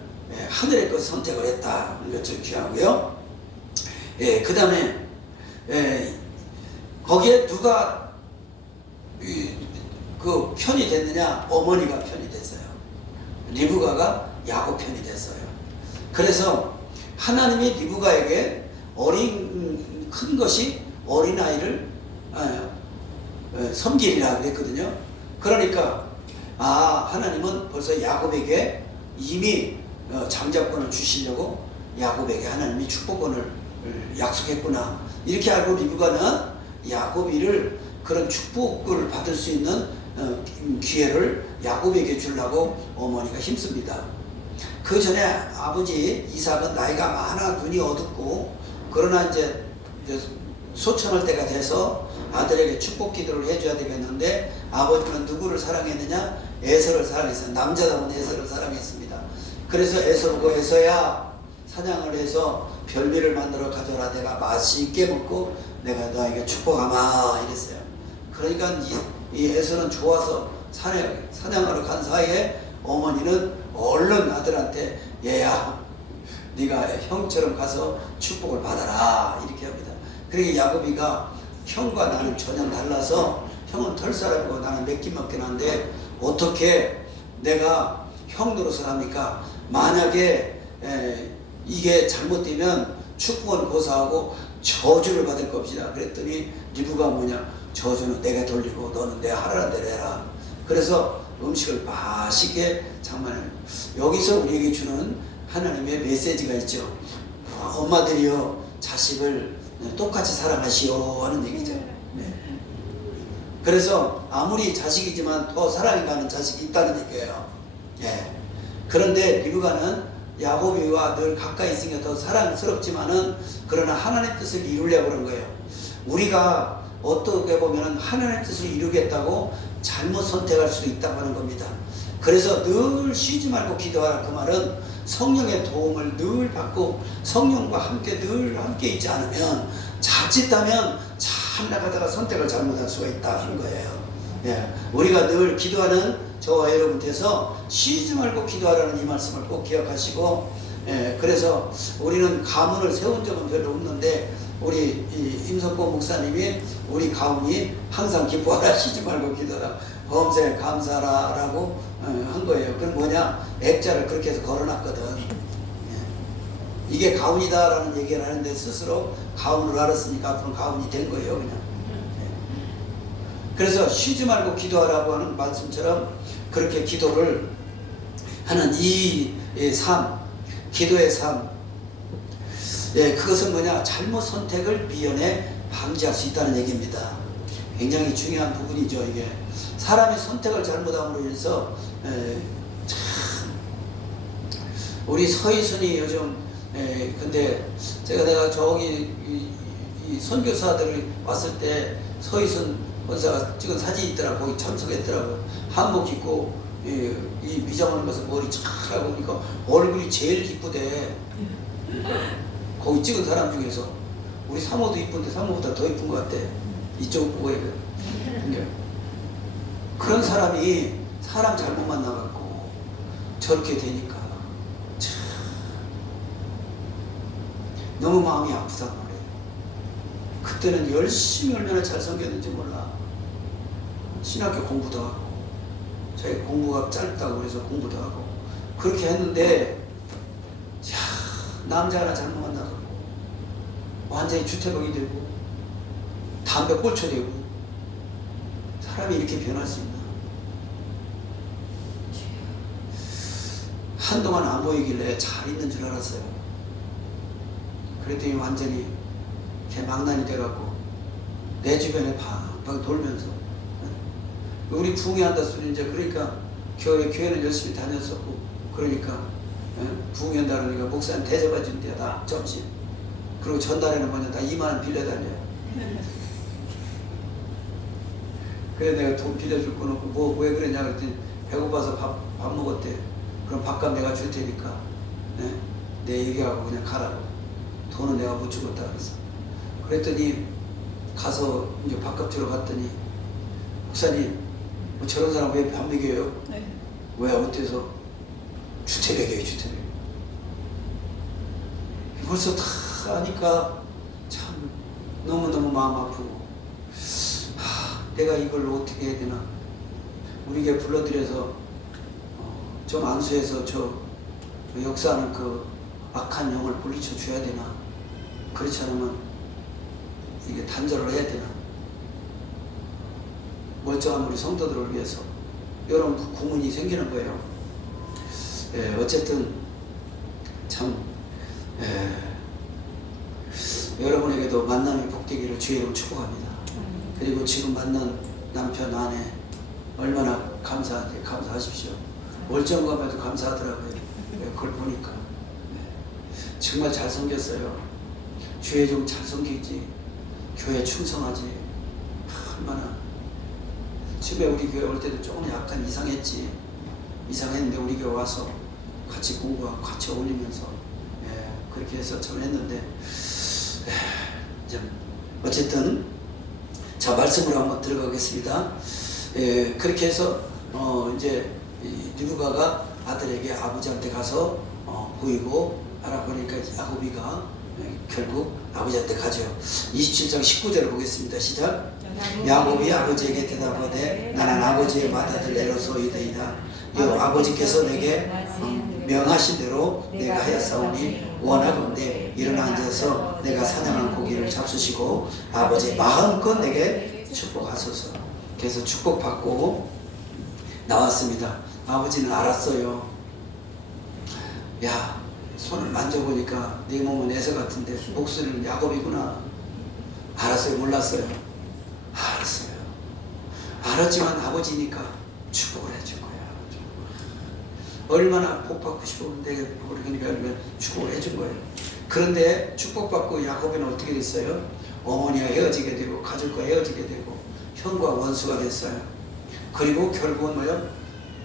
하늘의 것 선택을 했다. 이것 좀 귀하고요. 그 다음에 거기에 누가 그 편이 됐느냐? 어머니가 편이 됐어요. 리브가가 야곱 편이 됐어요. 그래서 하나님이 리브가에게 큰 것이 어린아이를 섬기리라 그랬거든요. 그러니까 하나님은 벌써 야곱에게 이미 장자권을 주시려고 야곱에게 하나님이 축복권을 약속했구나. 이렇게 알고 리브가는 야곱이를 그런 축복을 받을 수 있는 기회를 야곱에게 주려고 어머니가 힘씁니다. 그 전에 아버지 이삭은 나이가 많아 눈이 어둡고 그러나 이제 소천할 때가 돼서 아들에게 축복 기도를 해줘야 되겠는데 아버지는 누구를 사랑했느냐? 에서를 사랑했어요. 남자다운 에서를 사랑했습니다. 그래서 에서 보고 에서야 사냥을 해서 별미를 만들어 가져라. 내가 맛있게 먹고 내가 너에게 축복하마 이랬어요. 그러니까 이 에서는 좋아서 사냥하러 간 사이에 어머니는 얼른 아들한테 얘야 네가 형처럼 가서 축복을 받아라 이렇게 합니다. 그러니까 야곱이가 형과 나는 전혀 달라서 형은 털 사람이고 나는 맺긴 한데 어떻게 내가 형 노릇을 합니까? 만약에 이게 잘못되면 축복은 고사하고 저주를 받을 것이다. 그랬더니 리브가 뭐냐? 저주는 내가 돌리고 너는 내 하라는 대로 해라. 그래서 음식을 맛있게 장만을 여기서 우리에게 주는 하나님의 메시지가 있죠. 엄마들이요 자식을 똑같이 사랑하시오 하는 얘기죠. 네. 그래서 아무리 자식이지만 더 사랑이 가는 자식이 있다는 얘기예요. 예. 그런데 리브가는 야곱이와 늘 가까이 있으니까 더 사랑스럽지만은 그러나 하나님의 뜻을 이루려고 그런 거예요. 우리가 어떻게 보면 하나님의 뜻을 이루겠다고 잘못 선택할 수도 있다고 하는 겁니다. 그래서 늘 쉬지 말고 기도하라. 그 말은 성령의 도움을 늘 받고 성령과 함께 늘 함께 있지 않으면 자칫하면 참 나가다가 선택을 잘못할 수가 있다 하는 거예요. 예. 우리가 늘 기도하는 저와 여러분께서 쉬지 말고 기도하라는 이 말씀을 꼭 기억하시고, 그래서 우리는 가문을 세운 적은 별로 없는데 우리 임석고 목사님이 우리 가문이 항상 기뻐하라 쉬지 말고 기도하라 범세 감사라라고 한 거예요. 그건 뭐냐? 액자를 그렇게 해서 걸어놨거든. 이게 가훈이다라는 얘기를 하는데 스스로 가훈을 알았으니까 앞으로 가훈이 된 거예요, 그냥. 그래서 쉬지 말고 기도하라고 하는 말씀처럼 그렇게 기도를 하는 이 삶, 기도의 삶, 그것은 뭐냐? 잘못 선택을 미연에 방지할 수 있다는 얘기입니다. 굉장히 중요한 부분이죠, 이게. 사람이 선택을 잘못함으로 인해서 참 우리 서희순이 요즘 근데 내가 저기 이 선교사들이 왔을 때 서희순 권사가 찍은 사진이 있더라고. 거기 참석했더라고. 한복 입고 이 미장을 가서 머리 쫙 하고 보니까 얼굴이 제일 이쁘대. 거기 찍은 사람 중에서 우리 사모도 이쁜데 사모보다 더 이쁜 것 같대. 이쪽을 보고 얘기해. 그런 사람이 사람 잘못 만나갖고 저렇게 되니까 참 너무 마음이 아프단 말이에요. 그때는 열심히 얼마나 잘 섬겼는지 몰라. 신학교 공부도 하고 자기 공부가 짧다고 그래서 공부도 하고 그렇게 했는데 남자 하나 잘못 만나갖고 완전히 주태복이 되고 담배 꼴초되고 사람이 이렇게 변할 수 있나? 한동안 안 보이길래 잘 있는 줄 알았어요. 그랬더니 완전히 개망난이 돼갖고 내 주변에 팡팡 돌면서 우리 부흥회한다 소리 이제 그러니까 교회는 열심히 다녔었고 그러니까 부흥회한다 그러니까 목사님 대접해 준대요 다 점심. 그리고 전달에는 먼저 다 2만 원 빌려달래요. 그래 내가 돈 빌려줄 건 없고 뭐 왜 그러냐 그랬더니 배고파서 밥 먹었대. 그럼 밥값 내가 줄 테니까 내 얘기하고 그냥 가라고. 돈은 내가 못 주겠다 그랬어. 그랬더니 가서 이제 밥값 주러 갔더니 목사님 뭐 저런 사람 왜 밥 먹여요? 네. 왜 어때서? 주태백이에요 주태백. 벌써 다 아니까 참 너무너무 마음 아프고 내가 이걸 어떻게 해야 되나. 우리 교회 불러들여서 좀 안수해서 저 역사하는 그 악한 영을 물리쳐 줘야 되나. 그렇지 않으면 이게 단절을 해야 되나. 멀쩡한 우리 성도들을 위해서 이런 고문이 생기는 거예요. 어쨌든 참 여러분에게도 만남이 복되기를 주의 이름 축복합니다. 그리고 지금 만난 남편 아내 얼마나 감사하십시오. 멀쩡감에도 감사하더라고요. 그걸 보니까 정말 잘 섬겼어요. 주에 좀 잘 섬기지, 교회 충성하지. 얼마나 집에 우리 교회 올 때도 조금 약간 이상했는데 우리 교회 와서 같이 공부하고 같이 어울리면서 그렇게 해서 참 했는데 어쨌든 자 말씀으로 한번 들어가겠습니다. 그렇게 해서 이제 리브가가 아들에게 아버지한테 가서 보이고 알아보니까 야곱이가 결국 아버지한테 가죠. 27장 19절을 보겠습니다. 시작. 야곱이 아버지에게 대답하되 나는 아버지의 맏아들 에로소이더이다. 여 아버지께서 내게 명하신 대로 내가 하였사오니 원하건대 일어나 앉아서 내가 사냥한 고기를 잡수시고 아버지 마음껏 내게 축복하소서. 그래서 축복받고 나왔습니다. 아버지는 알았어요. 야 손을 만져보니까 네 몸은 에서 같은데 목소리는 야곱이구나. 알았어요? 몰랐어요? 알았어요. 알았지만 아버지니까 축복을 해준 거야. 얼마나 복받고 싶으면 내가 그러니까 축복을 해준 거예요. 그런데 축복받고 야곱이는 어떻게 됐어요? 어머니와 헤어지게 되고 가족과 헤어지게 되고 형과 원수가 됐어요. 그리고 결국은 뭐요?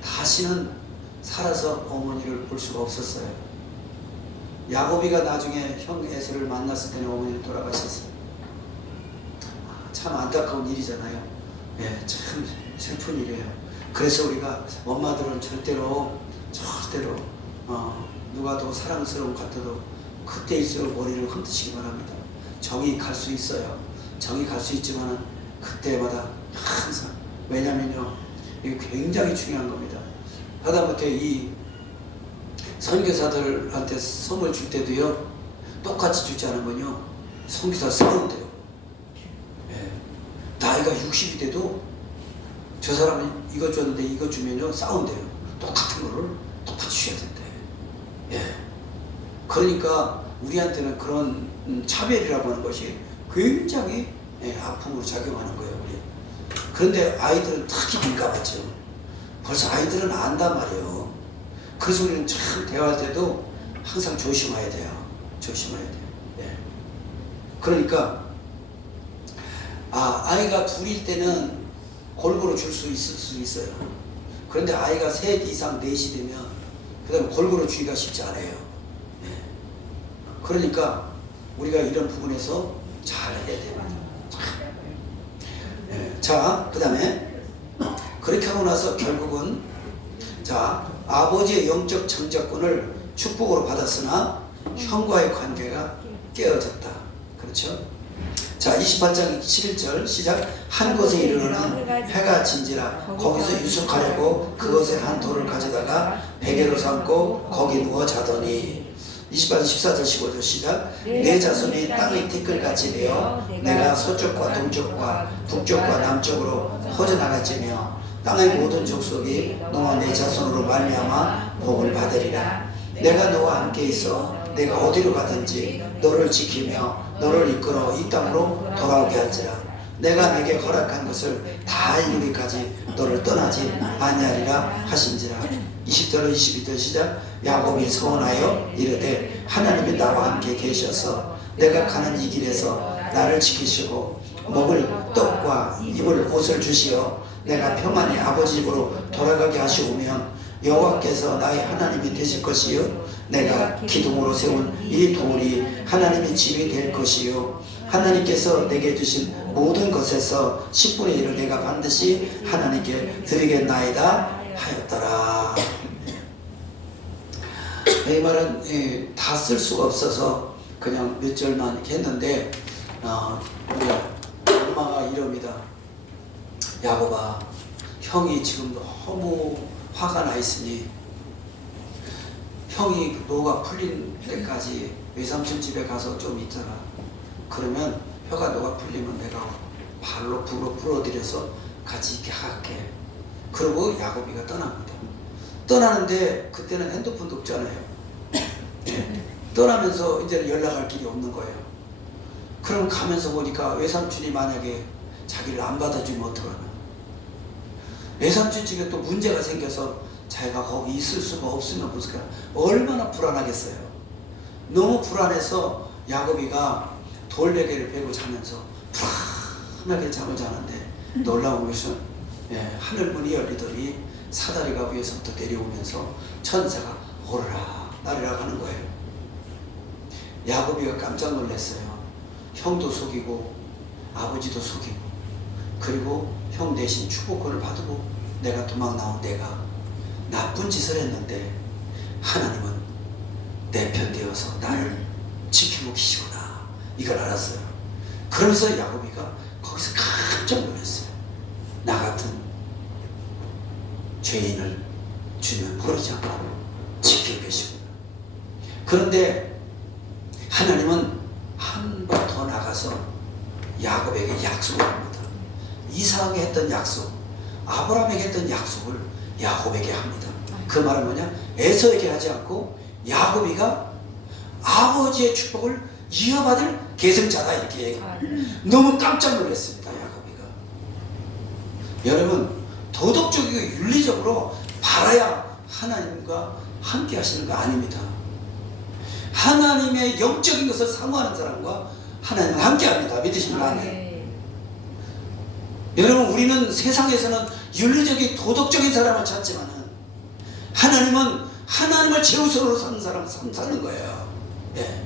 다시는 살아서 어머니를 볼 수가 없었어요. 야곱이가 나중에 형 에서를 만났을 때는 어머니는 돌아가셨어요. 참 안타까운 일이잖아요. 참 슬픈 일이에요. 그래서 우리가 엄마들은 절대로 누가 더 사랑스러운 것 같아도 그때일수록 머리를 흔드시기 바랍니다. 정이 갈 수 있어요. 정이 갈 수 있지만 그때마다 항상 왜냐면요 이게 굉장히 중요한 겁니다. 하다못해 이 선교사들한테 선물 줄 때도요 똑같이 주지 않으면요 선교사 싸운대요. 나이가 60이 돼도 저 사람이 이거 줬는데 이거 주면요 싸운대요. 똑같은 거를 똑같이 줘야 된대. 그러니까 우리한테는 그런 차별이라고 하는 것이 굉장히 아픔으로 작용하는 거예요. 우리. 그런데 아이들은 특히 민감하죠. 벌써 아이들은 안단 말이에요. 그래서 우리는 참 대화할 때도 항상 조심해야 돼요. 조심해야 돼요. 그러니까 아이가 둘일 때는 골고루 줄 수 있을 수 있어요. 그런데 아이가 셋 이상 넷이 되면 그 다음에 골고루 주기가 쉽지 않아요. 그러니까 우리가 이런 부분에서 잘 해야 돼요. 자, 그 다음에 그렇게 하고 나서 결국은 자 아버지의 영적 장자권을 축복으로 받았으나 형과의 관계가 깨어졌다. 그렇죠? 자 28장 11절 시작. 한 곳에 이르러는 해가 진지라 거기서 유숙하려고 그것에 한 돌을 가져다가 베개로 삼고 거기 누워 자더니 28장 14절 15절 시작. 내 자손이 땅의 티끌같이 되어 내가 서쪽과 동쪽과 북쪽과 남쪽으로 퍼져나갈지며 땅의 모든 족속이 너와 내 자손으로 말미암아 복을 받으리라. 내가 너와 함께 있어 내가 어디로 가든지 너를 지키며 너를 이끌어 이 땅으로 돌아오게 할지라. 내가 내게 허락한 것을 다 이루기까지 너를 떠나지 아니하리라 하신지라. 20절로 22절 시작. 야곱이 서원하여 이르되 하나님이 나와 함께 계셔서 내가 가는 이 길에서 나를 지키시고 먹을 떡과 입을 옷을 주시어 내가 평안히 아버지 집으로 돌아가게 하시오면 여호와께서 나의 하나님이 되실 것이요 내가 기둥으로 세운 이 돌이 하나님의 집이 될 것이요 하나님께서 내게 주신 모든 것에서 10분의 1을 내가 반드시 하나님께 드리겠나이다 하였더라. 이 말은 다 쓸 수가 없어서 그냥 몇 절만 이렇게 했는데 우리 엄마가 이럽니다. 야곱아, 형이 지금 너무 화가 나 있으니 형이 노가 풀린 때까지 외삼촌 집에 가서 좀 있잖아. 그러면 혀가 노가 풀리면 내가 발로 불어 불어들여서 같이 있게 할게. 그리고 야곱이가 떠납니다. 떠나는데 그때는 핸드폰도 없잖아요. 떠나면서 이제 연락할 길이 없는 거예요. 그럼 가면서 보니까 외삼촌이 만약에 자기를 안 받아주면 어떡하나. 외삼촌 집에 또 문제가 생겨서 자기가 거기 있을 수가 없으면 무슨 얼마나 불안하겠어요. 너무 불안해서 야곱이가 돌베개를 베고 자면서 불안하게 잠을 자는데 놀라운 것은 하늘문이 열리더니 사다리가 위에서부터 내려오면서 천사가 오르라 나르라 하는 거예요. 야곱이가 깜짝 놀랐어요. 형도 속이고 아버지도 속이고 그리고 형 대신 축복권을 받고 내가 도망 나온 내가 나쁜 짓을 했는데 하나님은 내 편 되어서 나를 지키고 계시구나 이걸 알았어요. 그러면서 야곱이가 거기서 깜짝 놀랐어요. 나 같은 죄인을 주님은 버리지 않고 지키고 계시구나. 그런데 하나님은 한 번 더 나가서 야곱에게 약속을 합니다. 이삭에게 했던 약속, 아브라함에게 했던 약속을 야곱에게 합니다. 그 말은 뭐냐? 에서에게 하지 않고 야곱이가 아버지의 축복을 이어받을 계승자다 이렇게 얘기해요. 너무 깜짝 놀랐습니다. 야곱이가. 여러분 도덕적이고 윤리적으로 바라야 하나님과 함께 하시는 거 아닙니다. 하나님의 영적인 것을 사모하는 사람과 하나님은 함께 합니다. 믿으시는 거 아니에요? 여러분 우리는 세상에서는 윤리적인 도덕적인 사람을 찾지만 하나님은 하나님을 최우선으로 사는 사람을 사는 거예요. 예.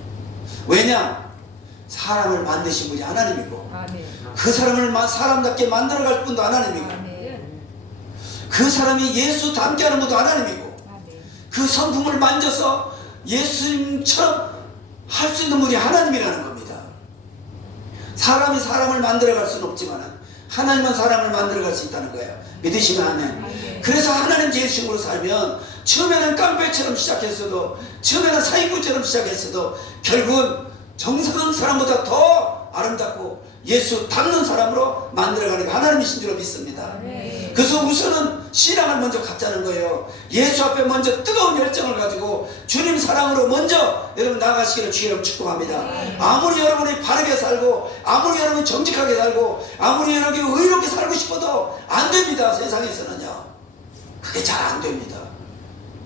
왜냐? 사람을 만드신 분이 하나님이고 그 사람을 사람답게 만들어갈 분도 하나님이고 그 사람이 예수 닮게 하는 분도 하나님이고 그 성품을 만져서 예수님처럼 할 수 있는 분이 하나님이라는 겁니다. 사람이 사람을 만들어갈 수는 없지만 하나님은 사람을 만들어갈 수 있다는 거예요. 믿으시면 아멘. 그래서 하나님 제일식으로 살면 처음에는 깡패처럼 시작했어도 처음에는 사기꾼처럼 시작했어도 결국은 정상한 사람보다 더 아름답고 예수 닮는 사람으로 만들어가는 게 하나님이신 줄로 믿습니다. 그래서 우선은 신앙을 먼저 갖자는 거예요. 예수 앞에 먼저 뜨거운 열정을 가지고 주님 사랑으로 먼저 여러분 나아가시기를 주의로 축복합니다. 아무리 여러분이 바르게 살고 아무리 여러분이 정직하게 살고 아무리 여러분이 의롭게 살고 싶어도 안 됩니다. 세상에서는요. 그게 잘 안 됩니다.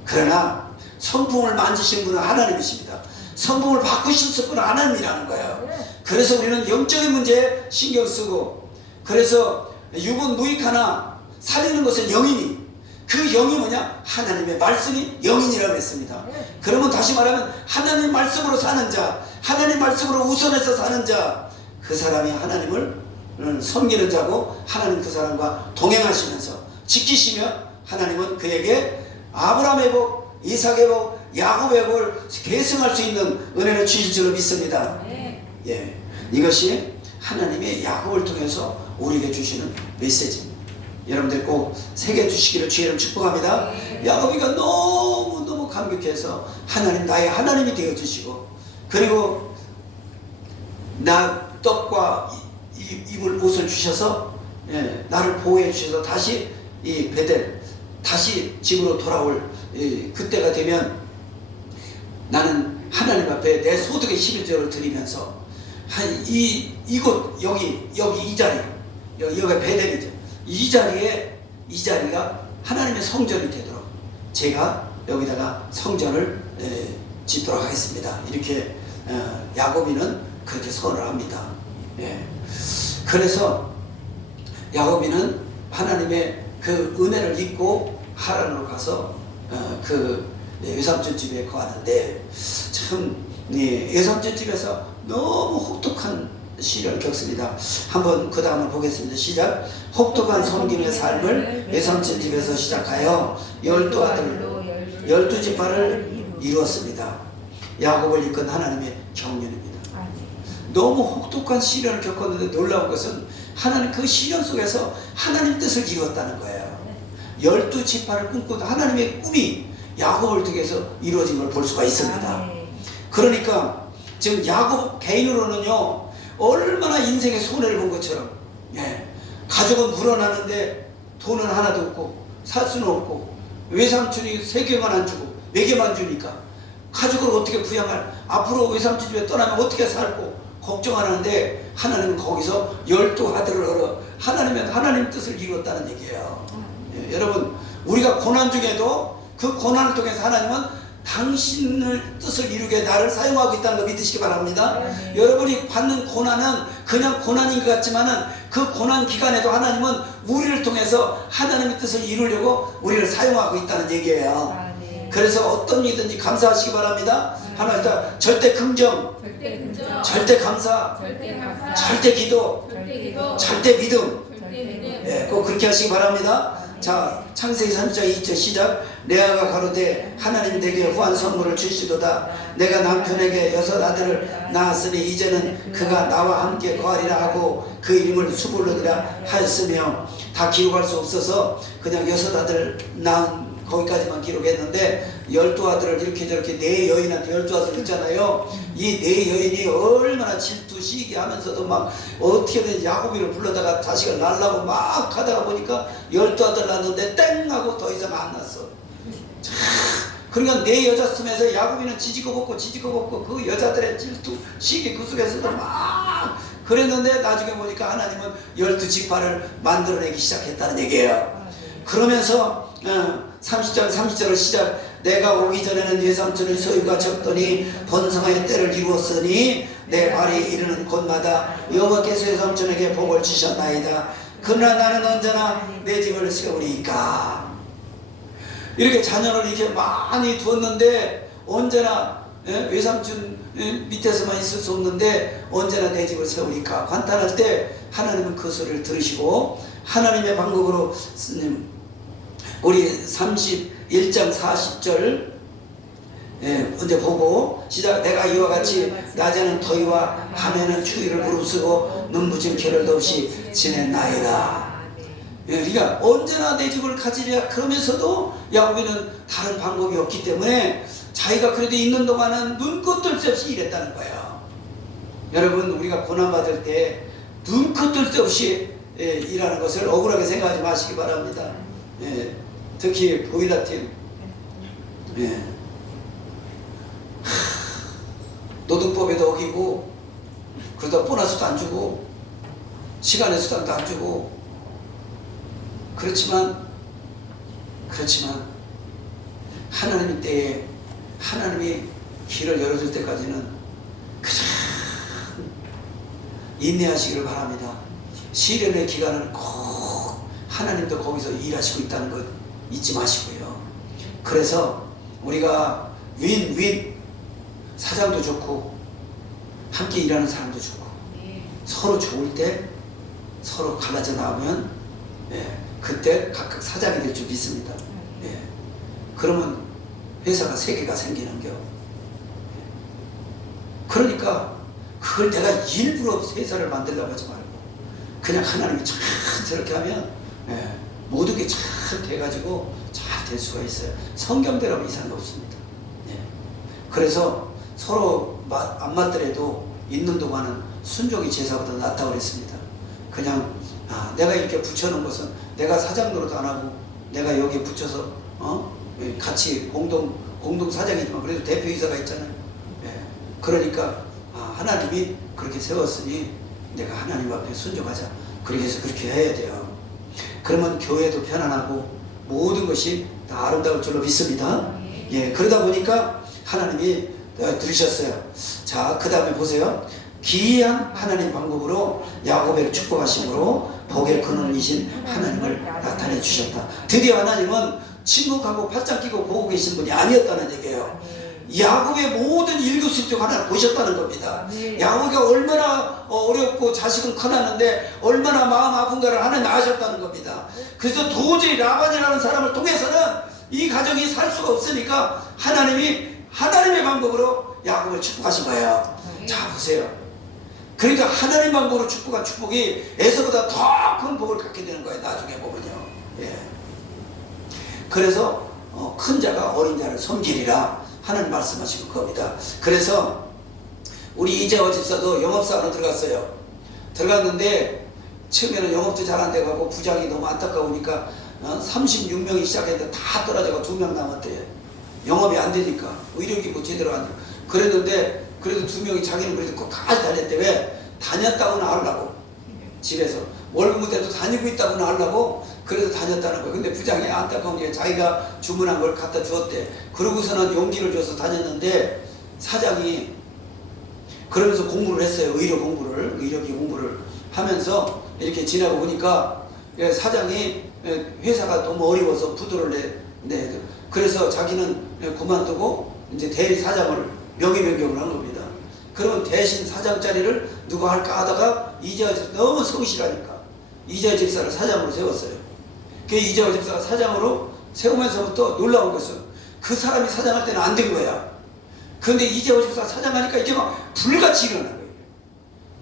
그러나 성품을 만지신 분은 하나님이십니다. 성품을 바꾸실 분은 하나님이라는 거예요. 그래서 우리는 영적인 문제에 신경 쓰고 그래서 육은 무익하나 살리는 것은 영이니 그 영이 뭐냐? 하나님의 말씀이 영인이라고 했습니다. 그러면 다시 말하면 하나님 말씀으로 사는 자 하나님 말씀으로 우선해서 사는 자 그 사람이 하나님을 섬기는 자고 하나님 그 사람과 동행하시면서 지키시며 하나님은 그에게 아브라함의 복, 이삭의 복, 야곱의 복을 계승할 수 있는 은혜를 주실 줄로 믿습니다. 예, 이것이 하나님의 야곱을 통해서 우리에게 주시는 메시지입니다. 여러분들 꼭 새겨주시기를 주의를 축복합니다. 야곱이가 너무너무 감격해서 하나님 나의 하나님이 되어주시고 그리고 나 떡과 입을 옷을 주셔서 나를 보호해 주셔서 다시 이 베델 다시 집으로 돌아올 그때가 되면 나는 하나님 앞에 내 소득의 11조를 드리면서 이곳 여기 이 자리 여기가 베델이죠. 이 자리가 하나님의 성전이 되도록 제가 여기다가 성전을 짓도록 하겠습니다. 이렇게 야고비는 그렇게 선을 합니다. 예. 그래서 야고비는 하나님의 그 은혜를 잊고 하란으로 가서 그 외삼촌 집에 거하는데 참 외삼촌 집에서 너무 혹독한 시련을 겪습니다. 한번 그 다음을 보겠습니다. 시작. 혹독한 섬김의 삶을 외삼촌 집에서 시작하여 12아들 12지파를 이루었습니다. 야곱을 이끈 하나님의 경륜입니다. 너무 혹독한 시련을 겪었는데 놀라운 것은 하나님 그 시련 속에서 하나님 뜻을 이루었다는 거예요. 12지파를 꿈꾸던 하나님의 꿈이 야곱을 통해서 이루어진 걸 볼 수가 있습니다. 그러니까 지금 야곱 개인으로는요 얼마나 인생의 손해를 본 것처럼 가족은 물어나는데 돈은 하나도 없고 살 수는 없고 외삼촌이 3개만 안 주고 4개만 주니까 가족을 어떻게 부양할, 앞으로 외삼촌 집에 떠나면 어떻게 살고 걱정하는데 하나님은 거기서 12아들을 얻어 하나님 뜻을 이루었다는 얘기예요. 여러분 우리가 고난 중에도 그 고난을 통해서 하나님은 당신의 뜻을 이루게 나를 사용하고 있다는 거 믿으시기 바랍니다. 여러분이 받는 고난은 그냥 고난인 것 같지만은 그 고난 기간에도 하나님은 우리를 통해서 하나님의 뜻을 이루려고 우리를 사용하고 있다는 얘기예요. 그래서 어떤 일이든지 감사하시기 바랍니다. 하나 더 절대 긍정, 절대 감사, 절대 기도, 절대 믿음. 꼭 그렇게 하시기 바랍니다. 자, 창세기 3장 2절 시작. 레아가 가로되 하나님 내게 후한 선물을 주시도다. 내가 남편에게 6아들을 낳았으니 이제는 그가 나와 함께 거하리라 하고 그 이름을 수불르니라 하였으며, 다 기록할 수 없어서 그냥 6아들 낳은 거기까지만 기록했는데 12아들을 이렇게 저렇게 4여인한테 12아들 있잖아요. 이 4여인이 얼마나 질투 시기하면서도 막 어떻게든 야곱이를 불러다가 자식을 낳으려고 막 하다가 보니까 12아들 낳았는데 땡 하고 더 이상 안 낳았어. 그러니까 4여자 틈에서 야곱이는 지지고 볶고 그 여자들의 질투 시기 그 속에서도 막 그랬는데 나중에 보니까 하나님은 12지파를 만들어내기 시작했다는 얘기예요. 그러면서 30장 30절을 시작. 내가 오기 전에는 외삼촌의 소유가 적더니 번성하여 때를 이루었으니 내 발이 이르는 곳마다 여호와께서 외삼촌에게 복을 주셨나이다. 그러나 나는 언제나 내 집을 세우리까. 이렇게 자녀를 이렇게 많이 두었는데 언제나 외삼촌 밑에서만 있을 수 없는데 언제나 내 집을 세우리까. 간단할 때 하나님은 그 소리를 들으시고 하나님의 방법으로 우리 31장 40절 먼저 보고 시작. 내가 이와 같이 낮에는 더위와 밤에는 추위를 무릅쓰고 눈부신 계절도 없이 지냈나이다. 그러니까 언제나 내 집을 가지랴. 그러면서도 야곱이는 다른 방법이 없기 때문에 자기가 그래도 있는 동안은 눈코 뜰 새 없이 일했다는 거예요. 여러분 우리가 고난받을 때 눈코 뜰 새 없이 일하는 것을 억울하게 생각하지 마시기 바랍니다. 특히 보일러팀 노동법에도 어기고 그러다 보너스도 안 주고 시간의 수당도 안 주고 그렇지만 하나님 때에 하나님이 길을 열어줄 때까지는 그냥 인내하시기를 바랍니다. 시련의 기간은 꼭 하나님도 거기서 일하시고 있다는 것 잊지 마시고요. 그래서 우리가 윈윈, 사장도 좋고 함께 일하는 사람도 좋고 서로 좋을 때 서로 갈라져 나오면 그때 각각 사장이 될 줄 믿습니다. 그러면 회사가 3개가 생기는 겨. 그러니까 그걸 내가 일부러 회사를 만들려고 하지 말고 그냥 하나님이 잘 저렇게 하면 모든 게 잘 돼가지고 잘 될 수가 있어요. 성경대로 이상이 없습니다. 그래서 서로 안 맞더라도 있는 동안은 순종이 제사보다 낫다고 그랬습니다. 그냥 내가 이렇게 붙여놓은 것은 내가 사장 노릇 안 하고 내가 여기에 붙여서 같이 공동 사장이지만 그래도 대표이사가 있잖아요. 그러니까 하나님이 그렇게 세웠으니 내가 하나님 앞에 순종하자. 그래서 그렇게 해야 돼요. 그러면 교회도 편안하고 모든 것이 다 아름다울 줄로 믿습니다. 예, 그러다 보니까 하나님이 들으셨어요. 자, 그 다음에 보세요. 기이한 하나님 방법으로 야곱을 축복하심으로 복의 근원이신 하나님을 나타내 주셨다. 드디어 하나님은 침묵하고 팔짱 끼고 보고 계신 분이 아니었다는 얘기예요. 야곱의 모든 일거수일투족 하나님 보셨다는 겁니다. 야곱이 얼마나 어렵고 자식은 커났는데 얼마나 마음 아픈가를 하나님 아셨다는 겁니다. 그래서 도저히 라반이라는 사람을 통해서는 이 가정이 살 수가 없으니까 하나님이 하나님의 방법으로 야곱을 축복하신 거예요. 자, 보세요. 그러니까 하나님 방법으로 축복한 축복이 에서보다 더 큰 복을 갖게 되는 거예요. 나중에 보면요. 예. 그래서 큰 자가 어린 자를 섬기리라 하나님 말씀하신 겁니다. 그래서 우리 이재화 집사도 영업사원으로 들어갔어요. 들어갔는데 처음에는 영업도 잘 안 돼가고 부장이 너무 안타까우니까 36명이 시작했는데 다 떨어져가 2명 남았대요. 영업이 안 되니까 의료기 뭐 제대로 안 돼. 그랬는데 그래도 2명이 자기는 그래도 끝까지 다녔대. 왜? 다녔다고는 하려고. 집에서 월급 못해도 다니고 있다고는 하려고 그래서 다녔다는 거예요. 근데 부장이 안타까운 게 자기가 주문한 걸 갖다 주었대. 그러고서는 용기를 줘서 다녔는데 사장이 그러면서 공부를 했어요. 의료기 공부를 하면서 이렇게 지내고 보니까 사장이 회사가 너무 어려워서 부도를 내. 그래서 자기는 그만두고 이제 대리 사장을 명의 변경을 한 겁니다. 그러면 대신 사장 자리를 누가 할까 하다가 이재화 집사 너무 성실하니까 이재화 집사를 사장으로 세웠어요. 그 이재화 집사가 사장으로 세우면서부터 놀라운 것은 그 사람이 사장할 때는 안 된 거야. 그런데 이재화 집사가 사장하니까 이게 막 불같이 일어나는 거예요.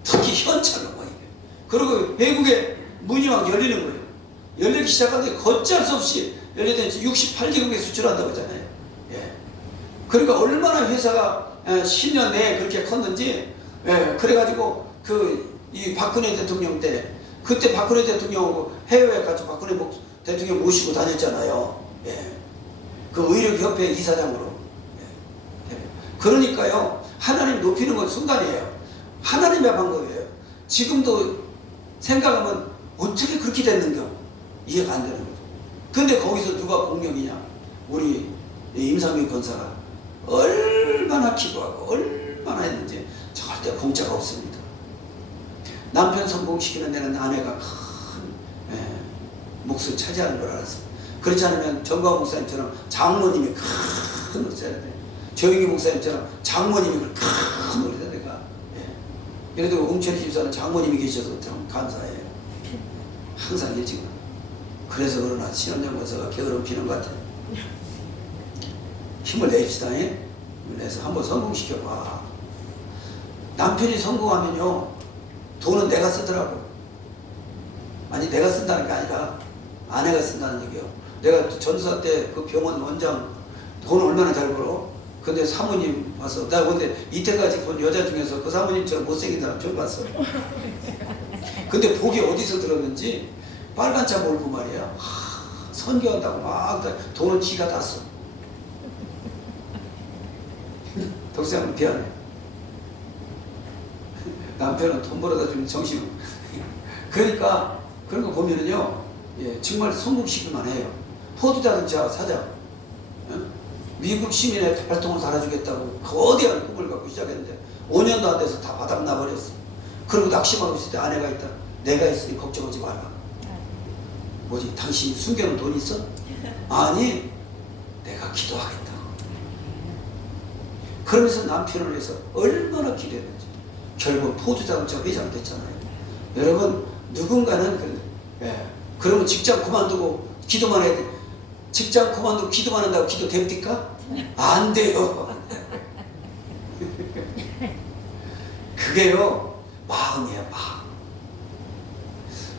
특히 현찰로 막 이게. 그리고 외국에 문이 막 열리는 거예요. 열리기 시작하는데 걷잘 수 없이 열리더니 68개국에 수출한다고 하잖아요. 예. 그러니까 얼마나 회사가 10년 내에 그렇게 컸는지. 예. 그래가지고 이 박근혜 대통령 때 그때 박근혜 대통령하고 해외에 가서 박근혜 대통령 모시고 다녔잖아요. 예. 그 의료협회 이사장으로. 예. 그러니까요, 하나님 높이는 건 순간이에요. 하나님의 방법이에요. 지금도 생각하면 어떻게 그렇게 됐는가 이해가 안 되는 거죠. 근데 거기서 누가 공룡이냐? 우리 임상민 권사가 얼마나 기도하고 얼마나 했는지 절대 공짜가 없습니다. 남편 성공시키는 데는 아내가 큰 몫을 차지하는 걸 알았어요. 그렇지 않으면 정광 목사님처럼 장모님이 큰 몫을 해야 돼. 조영기 목사님처럼 장모님이 큰 몫을 해야 돼가. 그래도 웅철이 집사는 장모님이 계셔서 참 감사해요. 항상 일찍. 그래서 그러나 신원장 권사가 게으름 피는 것 같아요. 힘을 내십시다. 그래서 한번 성공시켜봐. 남편이 성공하면요, 돈은 내가 쓰더라고. 아니, 내가 쓴다는 게 아니라 아내가 쓴다는 얘기예요. 내가 전사 때 그 병원 원장 돈 얼마나 잘 벌어? 근데 사모님 와서, 나 근데 이때까지 본 여자 중에서 그 사모님처럼 못생긴 사람 처음 봤어. 근데 복이 어디서 들었는지 빨간 차 몰고 말이야. 선교한다고 막 돈은 지가 다 써. 독생은 미안해. 남편은 돈 벌어다 주면 정신. 그러니까 그런 거 보면은요, 정말 성공시키만 해요. 포드 자동차 사장, 미국 시민의 활동을 달아주겠다고 거대한 꿈을 갖고 시작했는데 5년도 안 돼서 다 바닥나 버렸어. 그리고 낙심하고 있을 때 아내가 있다. 내가 있으니 걱정하지 마라. 뭐지? 당신 숨겨놓은 돈 있어? 아니, 내가 기도하겠다. 그러면서 남편을 위해서 얼마나 기도했는지 결국 포드자동차 회장 됐잖아요. 여러분, 누군가는 그러면 직장 그만두고 기도만 해야 돼. 직장 그만두고 기도만 한다고 기도 됩니까? 안 돼요. 그게요, 마음이에요, 마음.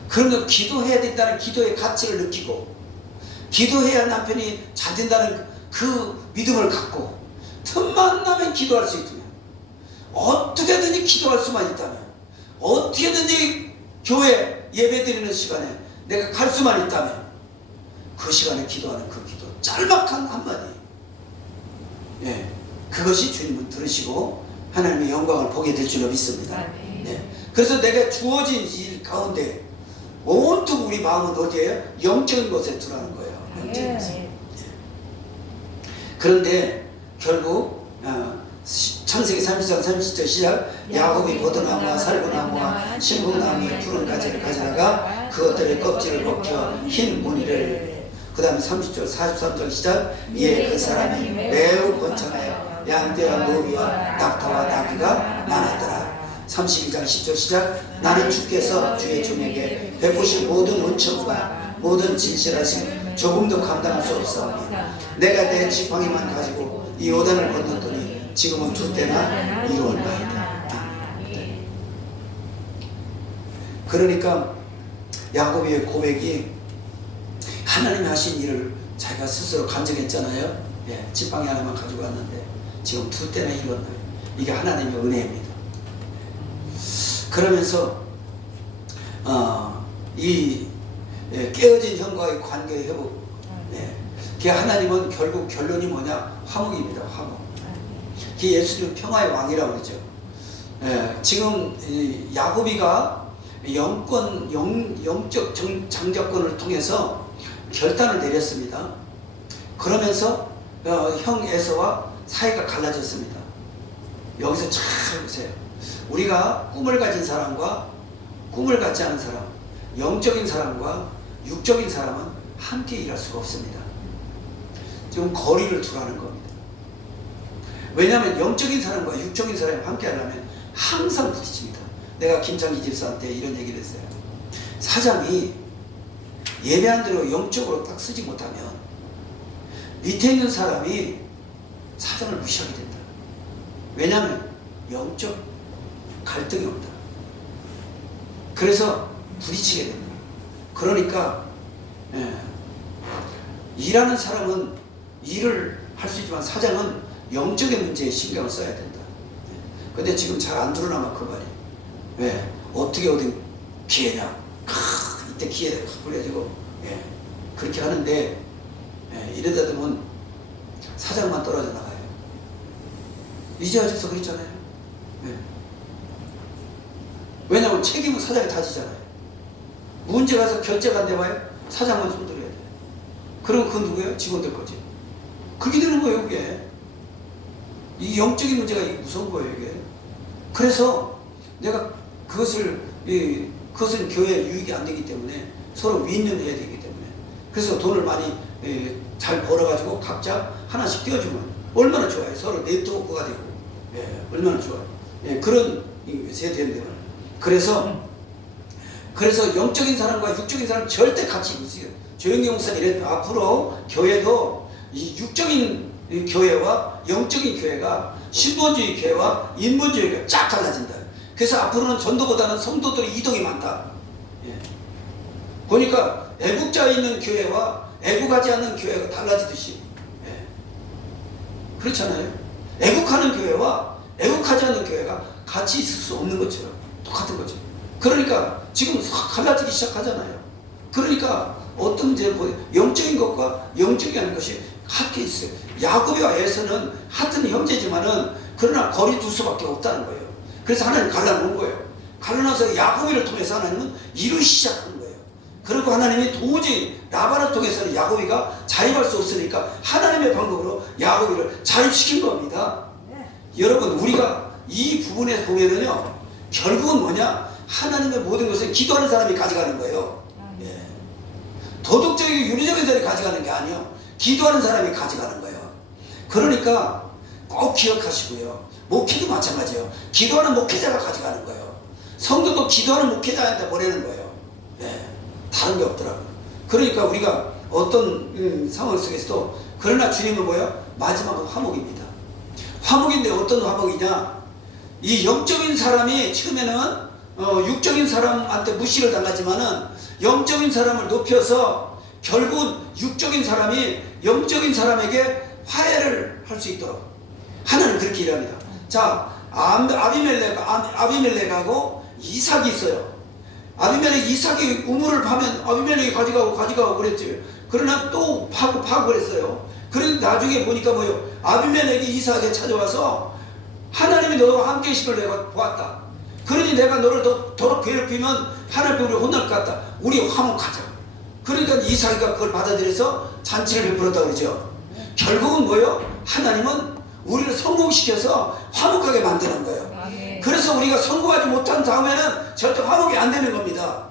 그러면 기도해야 된다는 기도의 가치를 느끼고, 기도해야 남편이 잘 된다는 그 믿음을 갖고, 틈만 나면 기도할 수 있다면, 어떻게든지 기도할 수만 있다면, 어떻게든지 교회 예배 드리는 시간에 내가 갈 수만 있다면, 그 시간에 기도하는 그 기도, 짤막한 한마디, 그것이 주님은 들으시고 하나님의 영광을 보게 될 줄로 믿습니다. 그래서 내가 주어진 일 가운데 온통 우리 마음은 어디에요? 영적인 곳에 두라는 거예요. 영적인 곳에. 그런데 결국 창세기 30장 30절 시작. 야곱이 포도나무와 살구나무와 신부나무의 푸른 가지를 가져다가 그것들의 껍질을 벗겨 흰 무늬를, 그 다음에 30절 43절 시작. 이에 그 사람이 매우 번창하여 양떼와 노비와 낙타와 나귀가 많았더라. 32장 10절 시작. 나는 주께서 주의 종에게 베푸신 모든 은총과 모든 진실하심 조금도 감당할 수 없사오니 내가 내 지팡이만 가지고 이 요단을 건넜더니 지금은 두 때나 이루었나이다. 그러니까 야곱의 고백이 하나님이 하신 일을 자기가 스스로 간증했잖아요. 예, 지팡이 하나만 가지고 왔는데 지금 두 때나 이루었나요. 이게 하나님의 은혜입니다. 그러면서 이 깨어진 형과의 관계 회복, 그 하나님은 결국 결론이 뭐냐? 화목입니다. 화목. 그 예수님 평화의 왕이라고 그러죠. 지금 야곱이가 영적 장자권을 통해서 결단을 내렸습니다. 그러면서 형 에서와 사이가 갈라졌습니다. 여기서 잘 보세요. 우리가 꿈을 가진 사람과 꿈을 갖지 않은 사람, 영적인 사람과 육적인 사람은 함께 일할 수가 없습니다. 지금 거리를 두라는 겁니다. 왜냐하면 영적인 사람과 육적인 사람이 함께 하려면 항상 부딪힙니다. 내가 김창기 집사한테 이런 얘기를 했어요. 사장이 예배한 대로 영적으로 딱 쓰지 못하면 밑에 있는 사람이 사장을 무시하게 된다. 왜냐하면 영적 갈등이 없다. 그래서 부딪히게 된다. 그러니까 일하는 사람은 일을 할 수 있지만 사장은 영적인 문제에 신경을 써야 된다. 근데 지금 잘 안 드러나면 그 말이. 왜? 어떻게 어디 기회냐? 이때 기회가 그래가지고 그렇게 하는데 이러다 보면 사장만 떨어져 나가요. 이제 아직도 그랬잖아요. 왜냐하면 책임은 사장이 다 지잖아요. 문제 가서 결제가 안 돼봐요. 사장만 손들어야 돼요. 그럼 그건 누구예요? 직원들 거지. 그렇게 되는 거예요, 이게. 이 영적인 문제가 무서운 거예요, 이게. 그래서 내가 그것은 교회에 유익이 안 되기 때문에 서로 윈윈해야 되기 때문에. 그래서 돈을 많이 잘 벌어가지고 각자 하나씩 떼어주면 얼마나 좋아요. 서로 네트워크가 되고. 얼마나 좋아요. 그런 세대인데. 그래서 영적인 사람과 육적인 사람 절대 같이 있어요. 조영기 목사님 이랬죠. 앞으로 교회도 이 육적인 교회와 영적인 교회가 신본주의 교회와 인본주의가 쫙 갈라진다. 그래서 앞으로는 전도보다는 성도들의 이동이 많다. 보니까 애국자에 있는 교회와 애국하지 않는 교회가 달라지듯이. 그렇잖아요. 애국하는 교회와 애국하지 않는 교회가 같이 있을 수 없는 것처럼 똑같은 거죠. 그러니까 지금 갈라지기 시작하잖아요. 그러니까 어떤 문제, 영적인 것과 영적이 아닌 것이 함께 있어요. 야곱이와 에서는 같은 형제지만은 그러나 거리 둘 수밖에 없다는 거예요. 그래서 하나님 갈라놓은 거예요. 갈라놔서 야곱이를 통해서 하나님은 이루기 시작하는 거예요. 그리고 하나님이 도저히 라반을 통해서는 야곱이가 자립할 수 없으니까 하나님의 방법으로 야곱이를 자립시킨 겁니다. 여러분, 우리가 이 부분에 보면은요, 결국은 뭐냐? 하나님의 모든 것을 기도하는 사람이 가져가는 거예요. 도덕적이고 윤리적인 사람이 가져가는 게 아니에요. 기도하는 사람이 가져가는 거예요. 그러니까 꼭 기억하시고요. 목회도 마찬가지예요. 기도하는 목회자가 가져가는 거예요. 성도도 기도하는 목회자한테 보내는 거예요. 다른 게 없더라고요. 그러니까 우리가 어떤 상황 속에서도, 그러나 주님은 뭐예요? 마지막은 화목입니다. 화목인데 어떤 화목이냐? 이 영적인 사람이 처음에는 육적인 사람한테 무시를 당하지만은 영적인 사람을 높여서 결국은 육적인 사람이 영적인 사람에게 화해를 할 수 있도록 하나님 그렇게 일합니다. 자, 아비멜렉하고 이삭이 있어요. 아비멜렉 이삭이 우물을 파면 아비멜렉이 가져가고 그랬지. 그러나 또 파고 그랬어요. 그런데 나중에 보니까 뭐예요? 아비멜렉이 이삭에게 찾아와서 하나님이 너와 함께 있을 걸 내가 보았다. 그러니 내가 너를 더욱 괴롭히면 하나님 우리 혼날 것 같다. 우리 화목하자. 그러니까 이삭이가 그걸 받아들여서 잔치를 베풀었다 그러죠. 결국은 뭐예요? 하나님은 우리를 성공시켜서 화목하게 만드는 거예요. 그래서 우리가 성공하지 못한 다음에는 절대 화목이 안 되는 겁니다.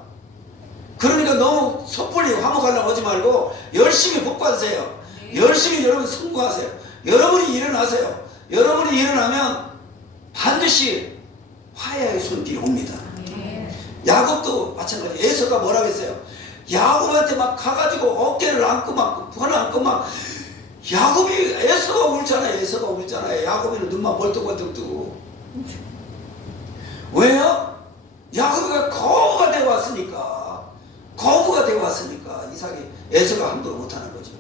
그러니까 너무 섣불리 화목하려고 하지 말고 열심히 복 받으세요. 열심히 여러분 성공하세요. 여러분이 일어나세요. 여러분이 일어나면 반드시 화해의 손길이 옵니다. 야곱도 마찬가지. 에서가 뭐라고 했어요? 야곱한테 막 가가지고 어깨를 안고 막 손을 안고 막 야곱이 에서가 울잖아요. 에서가 울잖아요. 야곱이는 눈만 벌떡벌떡 뜨고. 왜요? 야곱이가 거부가 되어 왔으니까. 거부가 되어 왔으니까 이삭이 에서가 함부로 못하는 거죠.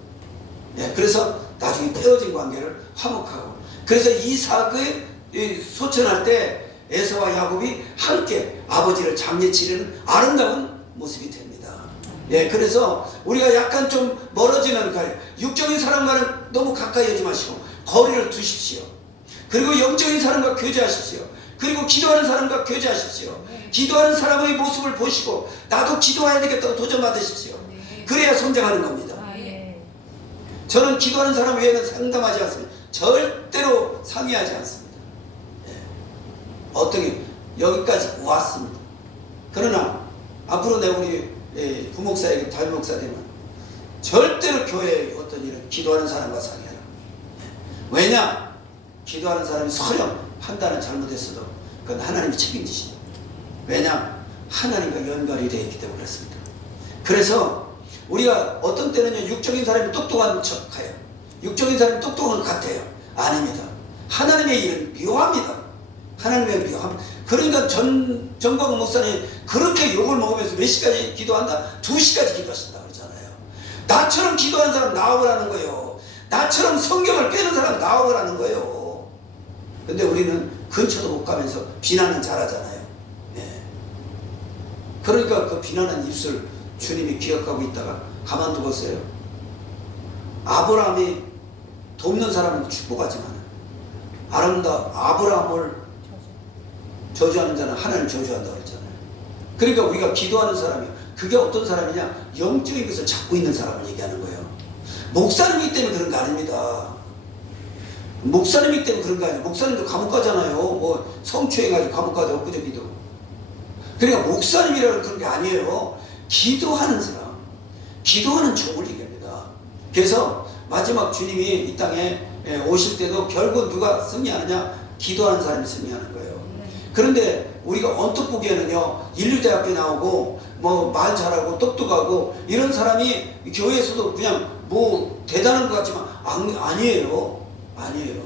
예, 그래서 나중에 떼어진 관계를 화목하고. 그래서 이삭의 소천할 때 에서와 야곱이 함께 아버지를 장례치르는 아름다운 모습이 됩니다. 예, 그래서 우리가 약간 좀 멀어지는 거예요. 육적인 사람과는 너무 가까이 하지 마시고 거리를 두십시오. 그리고 영적인 사람과 교제하십시오. 그리고 기도하는 사람과 교제하십시오. 기도하는 사람의 모습을 보시고 나도 기도해야 되겠다고 도전받으십시오. 그래야 성장하는 겁니다. 저는 기도하는 사람 외에는 상담하지 않습니다. 절대로 상의하지 않습니다. 예. 어떻게 여기까지 왔습니다. 그러나 앞으로 내 우리 부목사에게 담임목사 되면 절대로 교회의 어떤 일은 기도하는 사람과 상의하라. 왜냐? 기도하는 사람이 설령 판단을 잘못했어도 그건 하나님이 책임지시죠. 왜냐? 하나님과 연관이 되어 있기 때문에 그렇습니다. 그래서 우리가 어떤 때는요, 육적인 사람이 똑똑한 척해요. 육적인 사람이 똑똑한 것 같아요. 아닙니다. 하나님의 일은 묘합니다. 하나님의 묘합니다. 그러니까 정광훈 목사님 그렇게 욕을 먹으면서 몇 시까지 기도한다? 2시까지 기도하신다 그러잖아요. 나처럼 기도하는 사람 나오라는 거예요. 나처럼 성경을 깨는 사람 나오라는 거예요. 근데 우리는 근처도 못 가면서 비난은 잘하잖아요. 예. 그러니까 그 비난한 입술 주님이 기억하고 있다가 가만두었어요. 아브라함이 돕는 사람은 축복하지만 아브라함을 저주하는 자는 하나님 저주한다고 했잖아요. 그러니까 우리가 기도하는 사람이 그게 어떤 사람이냐? 영적인 것을 잡고 있는 사람을 얘기하는 거예요. 목사님이기 때문에 그런 거 아닙니다. 목사님이기 때문에 그런 거 아니에요. 목사님도 감옥 가잖아요. 뭐 성추행해가지고 감옥 가도 엊그저께도. 그러니까 목사님이라는 그런 게 아니에요. 기도하는 사람, 기도하는 종을 얘기합니다. 그래서 마지막 주님이 이 땅에 오실 때도 결국 누가 승리하느냐? 기도하는 사람이 승리하는 거예요. 그런데 우리가 언뜻 보기에는요, 인류대학교 나오고 뭐 말 잘하고 똑똑하고 이런 사람이 교회에서도 그냥 뭐 대단한 것 같지만 아니에요. 아니에요.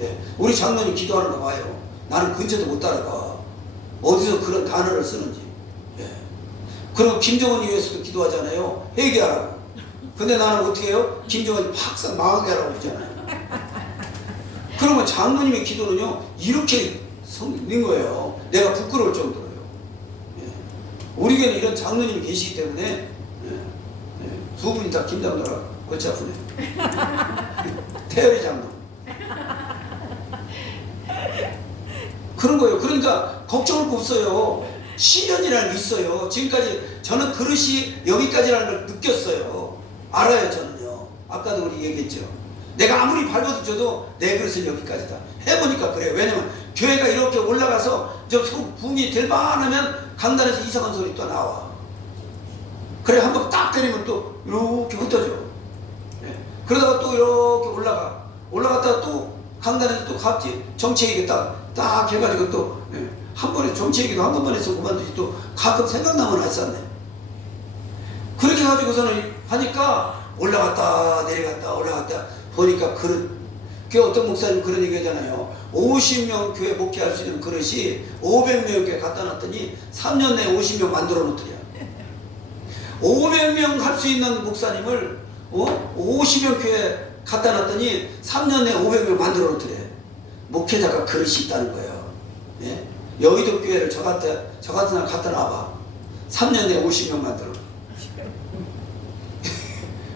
예. 우리 장로님 기도하는 거 봐요. 나는 근처도 못 따라가. 어디서 그런 단어를 쓰는지. 예. 그리고 김정은이 위해서도 기도하잖아요. 회개하라고. 근데 나는 어떻게 해요? 김정은이 팍싹 망하게 하라고 그러잖아요. 그러면 장로님의 기도는요, 이렇게 성인 거예요. 내가 부끄러울 정도로요. 예. 우리 교회는 이런 장로님이 계시기 때문에 두 분이 다 김장로라 골치 아프네. 태열이 장로. 그런 거예요. 그러니까 걱정할 거 없어요. 시련이라는 게 있어요. 지금까지 저는 그릇이 여기까지라는 걸 느꼈어요. 알아요, 저는요. 아까도 우리 얘기했죠. 내가 아무리 밟아줘도 내 그릇은 여기까지다. 해보니까 그래요. 왜냐면 교회가 이렇게 올라가서 저 붐이 될 만하면 강단에서 이상한 소리 또 나와. 그래, 한번 딱 때리면 또 이렇게 흩어져. 예. 그러다가 또 이렇게 올라갔다가 또 강단에서 또 갑자기 정치얘기 딱 해가지고 또 한 번에 정치얘기도 한 번만 해서 그만두지 또 가끔 생각나면 했었네. 그렇게 해가지고서는 하니까 올라갔다 내려갔다 보니까 그 어떤 목사님 그런 얘기 하잖아요. 50명 교회 목회할 수 있는 그릇이 500명 교회 갖다 놨더니 3년 내에 50명 만들어 놓더래요. 500명 할 수 있는 목사님을 50명 교회 갖다 놨더니 3년 내에 500명 만들어 놓더래. 목회자가 그릇이 있다는 거예요. 예? 여의도 교회를 저 같은 사람 갖다 놔봐. 3년 내에 50명 만들어.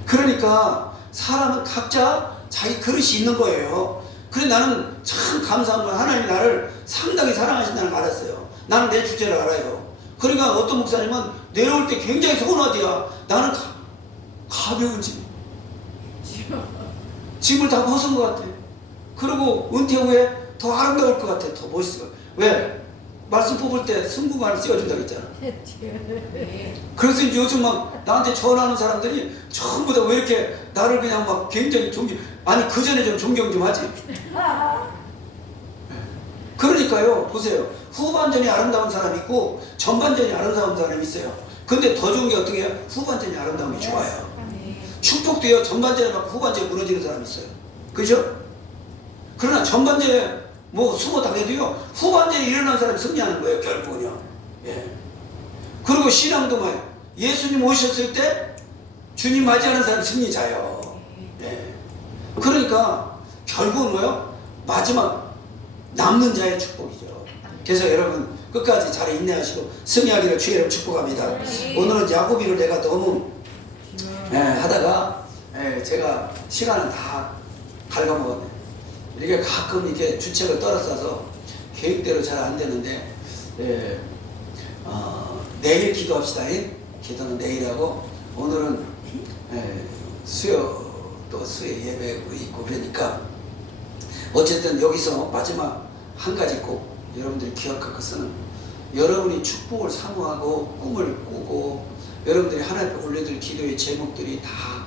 그러니까 사람은 각자 자기 그릇이 있는 거예요. 그래 나는 참 감사한 건 하나님이 나를 상당히 사랑하신다는 걸 알았어요. 나는 내 주제를 알아요. 그러니까 어떤 목사님은 내려올 때 굉장히 서운하대요. 나는 가벼운 짐을 다 벗은 것 같아. 그리고 은퇴 후에 더 아름다울 것 같아. 더 멋있을 것 같아. 왜? 말씀 뽑을 때 승부관을 씌워준다고 했잖아. 그래서 요즘 막 나한테 전화하는 사람들이 전부 다 왜 이렇게 나를 그냥 막 굉장히 아니 그 전에 좀 존경 좀 하지. 그러니까요, 보세요. 후반전이 아름다운 사람이 있고 전반전이 아름다운 사람이 있어요. 근데 더 좋은 게 어떻게 해요? 후반전이 아름다움이 좋아요. 축복도요, 전반전에 막 후반전에 무너지는 사람이 있어요. 그죠? 그러나 전반전에 뭐 수고 당해도요, 후반전에 일어난 사람이 승리하는 거예요, 결국은요. 예. 그리고 신앙도 뭐예요? 예수님 오셨을 때 주님 맞이하는 사람이 승리자예요. 예. 그러니까 결국은 뭐예요? 마지막 남는 자의 축복이죠. 그래서 여러분 끝까지 잘 인내하시고 승리하기를 주의 이름 축복합니다. 오늘은 야고비를 내가 너무 하다가 제가 시간을 다 갉아먹었네. 이렇게 가끔 이렇게 주책을 떨어져서 계획대로 잘 안 되는데 내일 기도합시다. 기도는 내일 하고 오늘은 또 수요 예배가 있고 그러니까 어쨌든 여기서 마지막 한 가지 꼭 여러분들이 기억할 것은 여러분이 축복을 사모하고 꿈을 꾸고 여러분들이 하나님 앞에 올려드릴 기도의 제목들이 다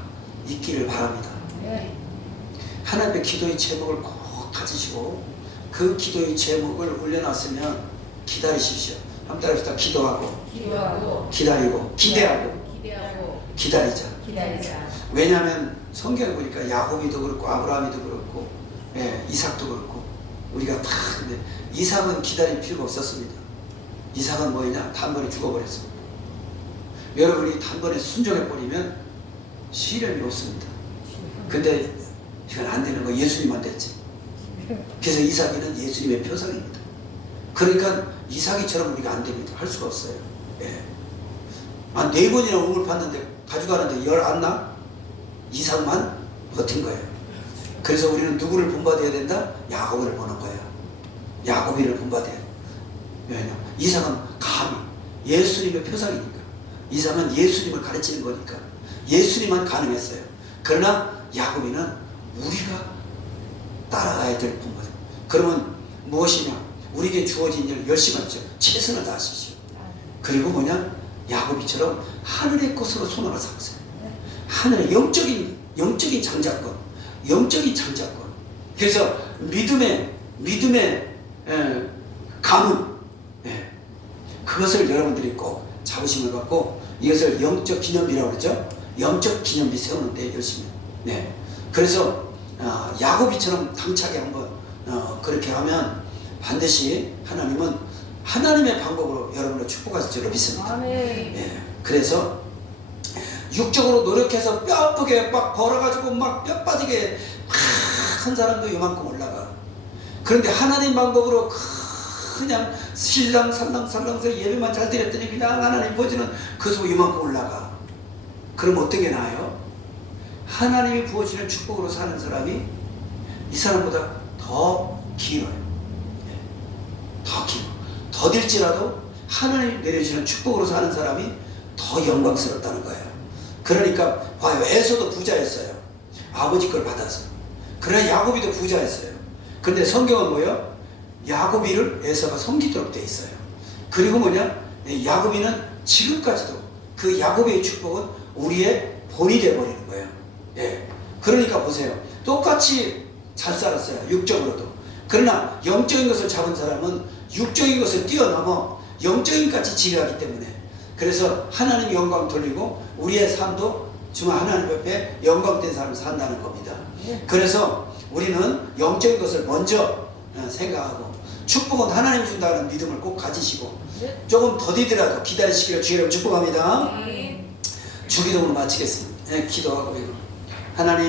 있기를 바랍니다. 하나님 앞에 기도의 제목을 꼭 가지시고 그 기도의 제목을 올려놨으면 기다리십시오. 한번 따라합시다. 기도하고 기다리고 기대하고 기다리자. 왜냐하면 성경을 보니까 야곱이도 그렇고 아브라함이도 그렇고 이삭도 그렇고 우리가 다 근데 이삭은 기다릴 필요가 없었습니다. 이삭은 뭐냐? 단번에 죽어버렸습니다. 여러분이 단번에 순종해버리면 시련이 없습니다. 근데 이건 안 되는 거 예수님만 됐지. 그래서 이삭이는 예수님의 표상입니다. 그러니까 이삭이처럼 우리가 안 됩니다. 할 수가 없어요. 한 4번이나 우물 팠는데 가져가는데 열 안 나? 이삭만 버틴 거예요. 그래서 우리는 누구를 본받아야 된다? 야곱을 보는 거예요. 야곱이를 본받아야 돼요. 왜냐? 이삭은 감히 예수님의 표상이니까. 이삭은 예수님을 가르치는 거니까. 예수님만 가능했어요. 그러나 야곱이는 우리가 따라가야 될 본받아. 그러면 무엇이냐? 우리에게 주어진 일 열심히 하십시오. 최선을 다하십시오. 그리고 뭐냐? 야곱이처럼 하늘의 것으로 손을 삼으세요. 하늘의 영적인 장자권, 영적인 장자권. 그래서 믿음의 가문, 그것을 여러분들이 꼭 자부심을 갖고 이것을 영적 기념비라고 그러죠. 영적 기념비 세우는데 열심히. 그래서 야곱이처럼 당차게 한번 그렇게 하면 반드시 하나님은 하나님의 방법으로 여러분을 축복하실 줄로 믿습니다. 그래서 육적으로 노력해서 뼈 아프게 막 벌어가지고 막 뼈 빠지게 막 한 사람도 이만큼 올라가. 그런데 하나님 방법으로 그냥 살랑살랑해서 예배만 잘 드렸더니 그냥 하나님 보지는 그 속 이만큼 올라가. 그럼 어떤 게 나아요? 하나님이 부어주는 축복으로 사는 사람이 이 사람보다 더 길어요. 더 길어. 더딜지라도 하나님이 내려주시는 축복으로 사는 사람이 더 영광스럽다는 거예요. 그러니까 봐요. 에서도 부자였어요. 아버지 걸 받아서. 그러나 야곱이도 부자였어요. 근데 성경은 뭐예요? 야곱이를 에서가 섬기도록 돼 있어요. 그리고 뭐냐? 야곱이는 지금까지도 그 야곱의 축복은 우리의 본이 되어버리는 거예요. 그러니까 보세요. 똑같이 잘 살았어요. 육적으로도. 그러나 영적인 것을 잡은 사람은 육적인 것을 뛰어넘어 영적인 가치 지배하기 때문에 그래서 하나님 영광 돌리고 우리의 삶도 정말 하나님 앞에 영광된 삶을 산다는 겁니다. 그래서 우리는 영적인 것을 먼저 생각하고 축복은 하나님이 준다는 믿음을 꼭 가지시고 조금 더디더라도 기다리시기를 주의 이름으로 축복합니다. 주기도문을 마치겠습니다. 기도하고 하나님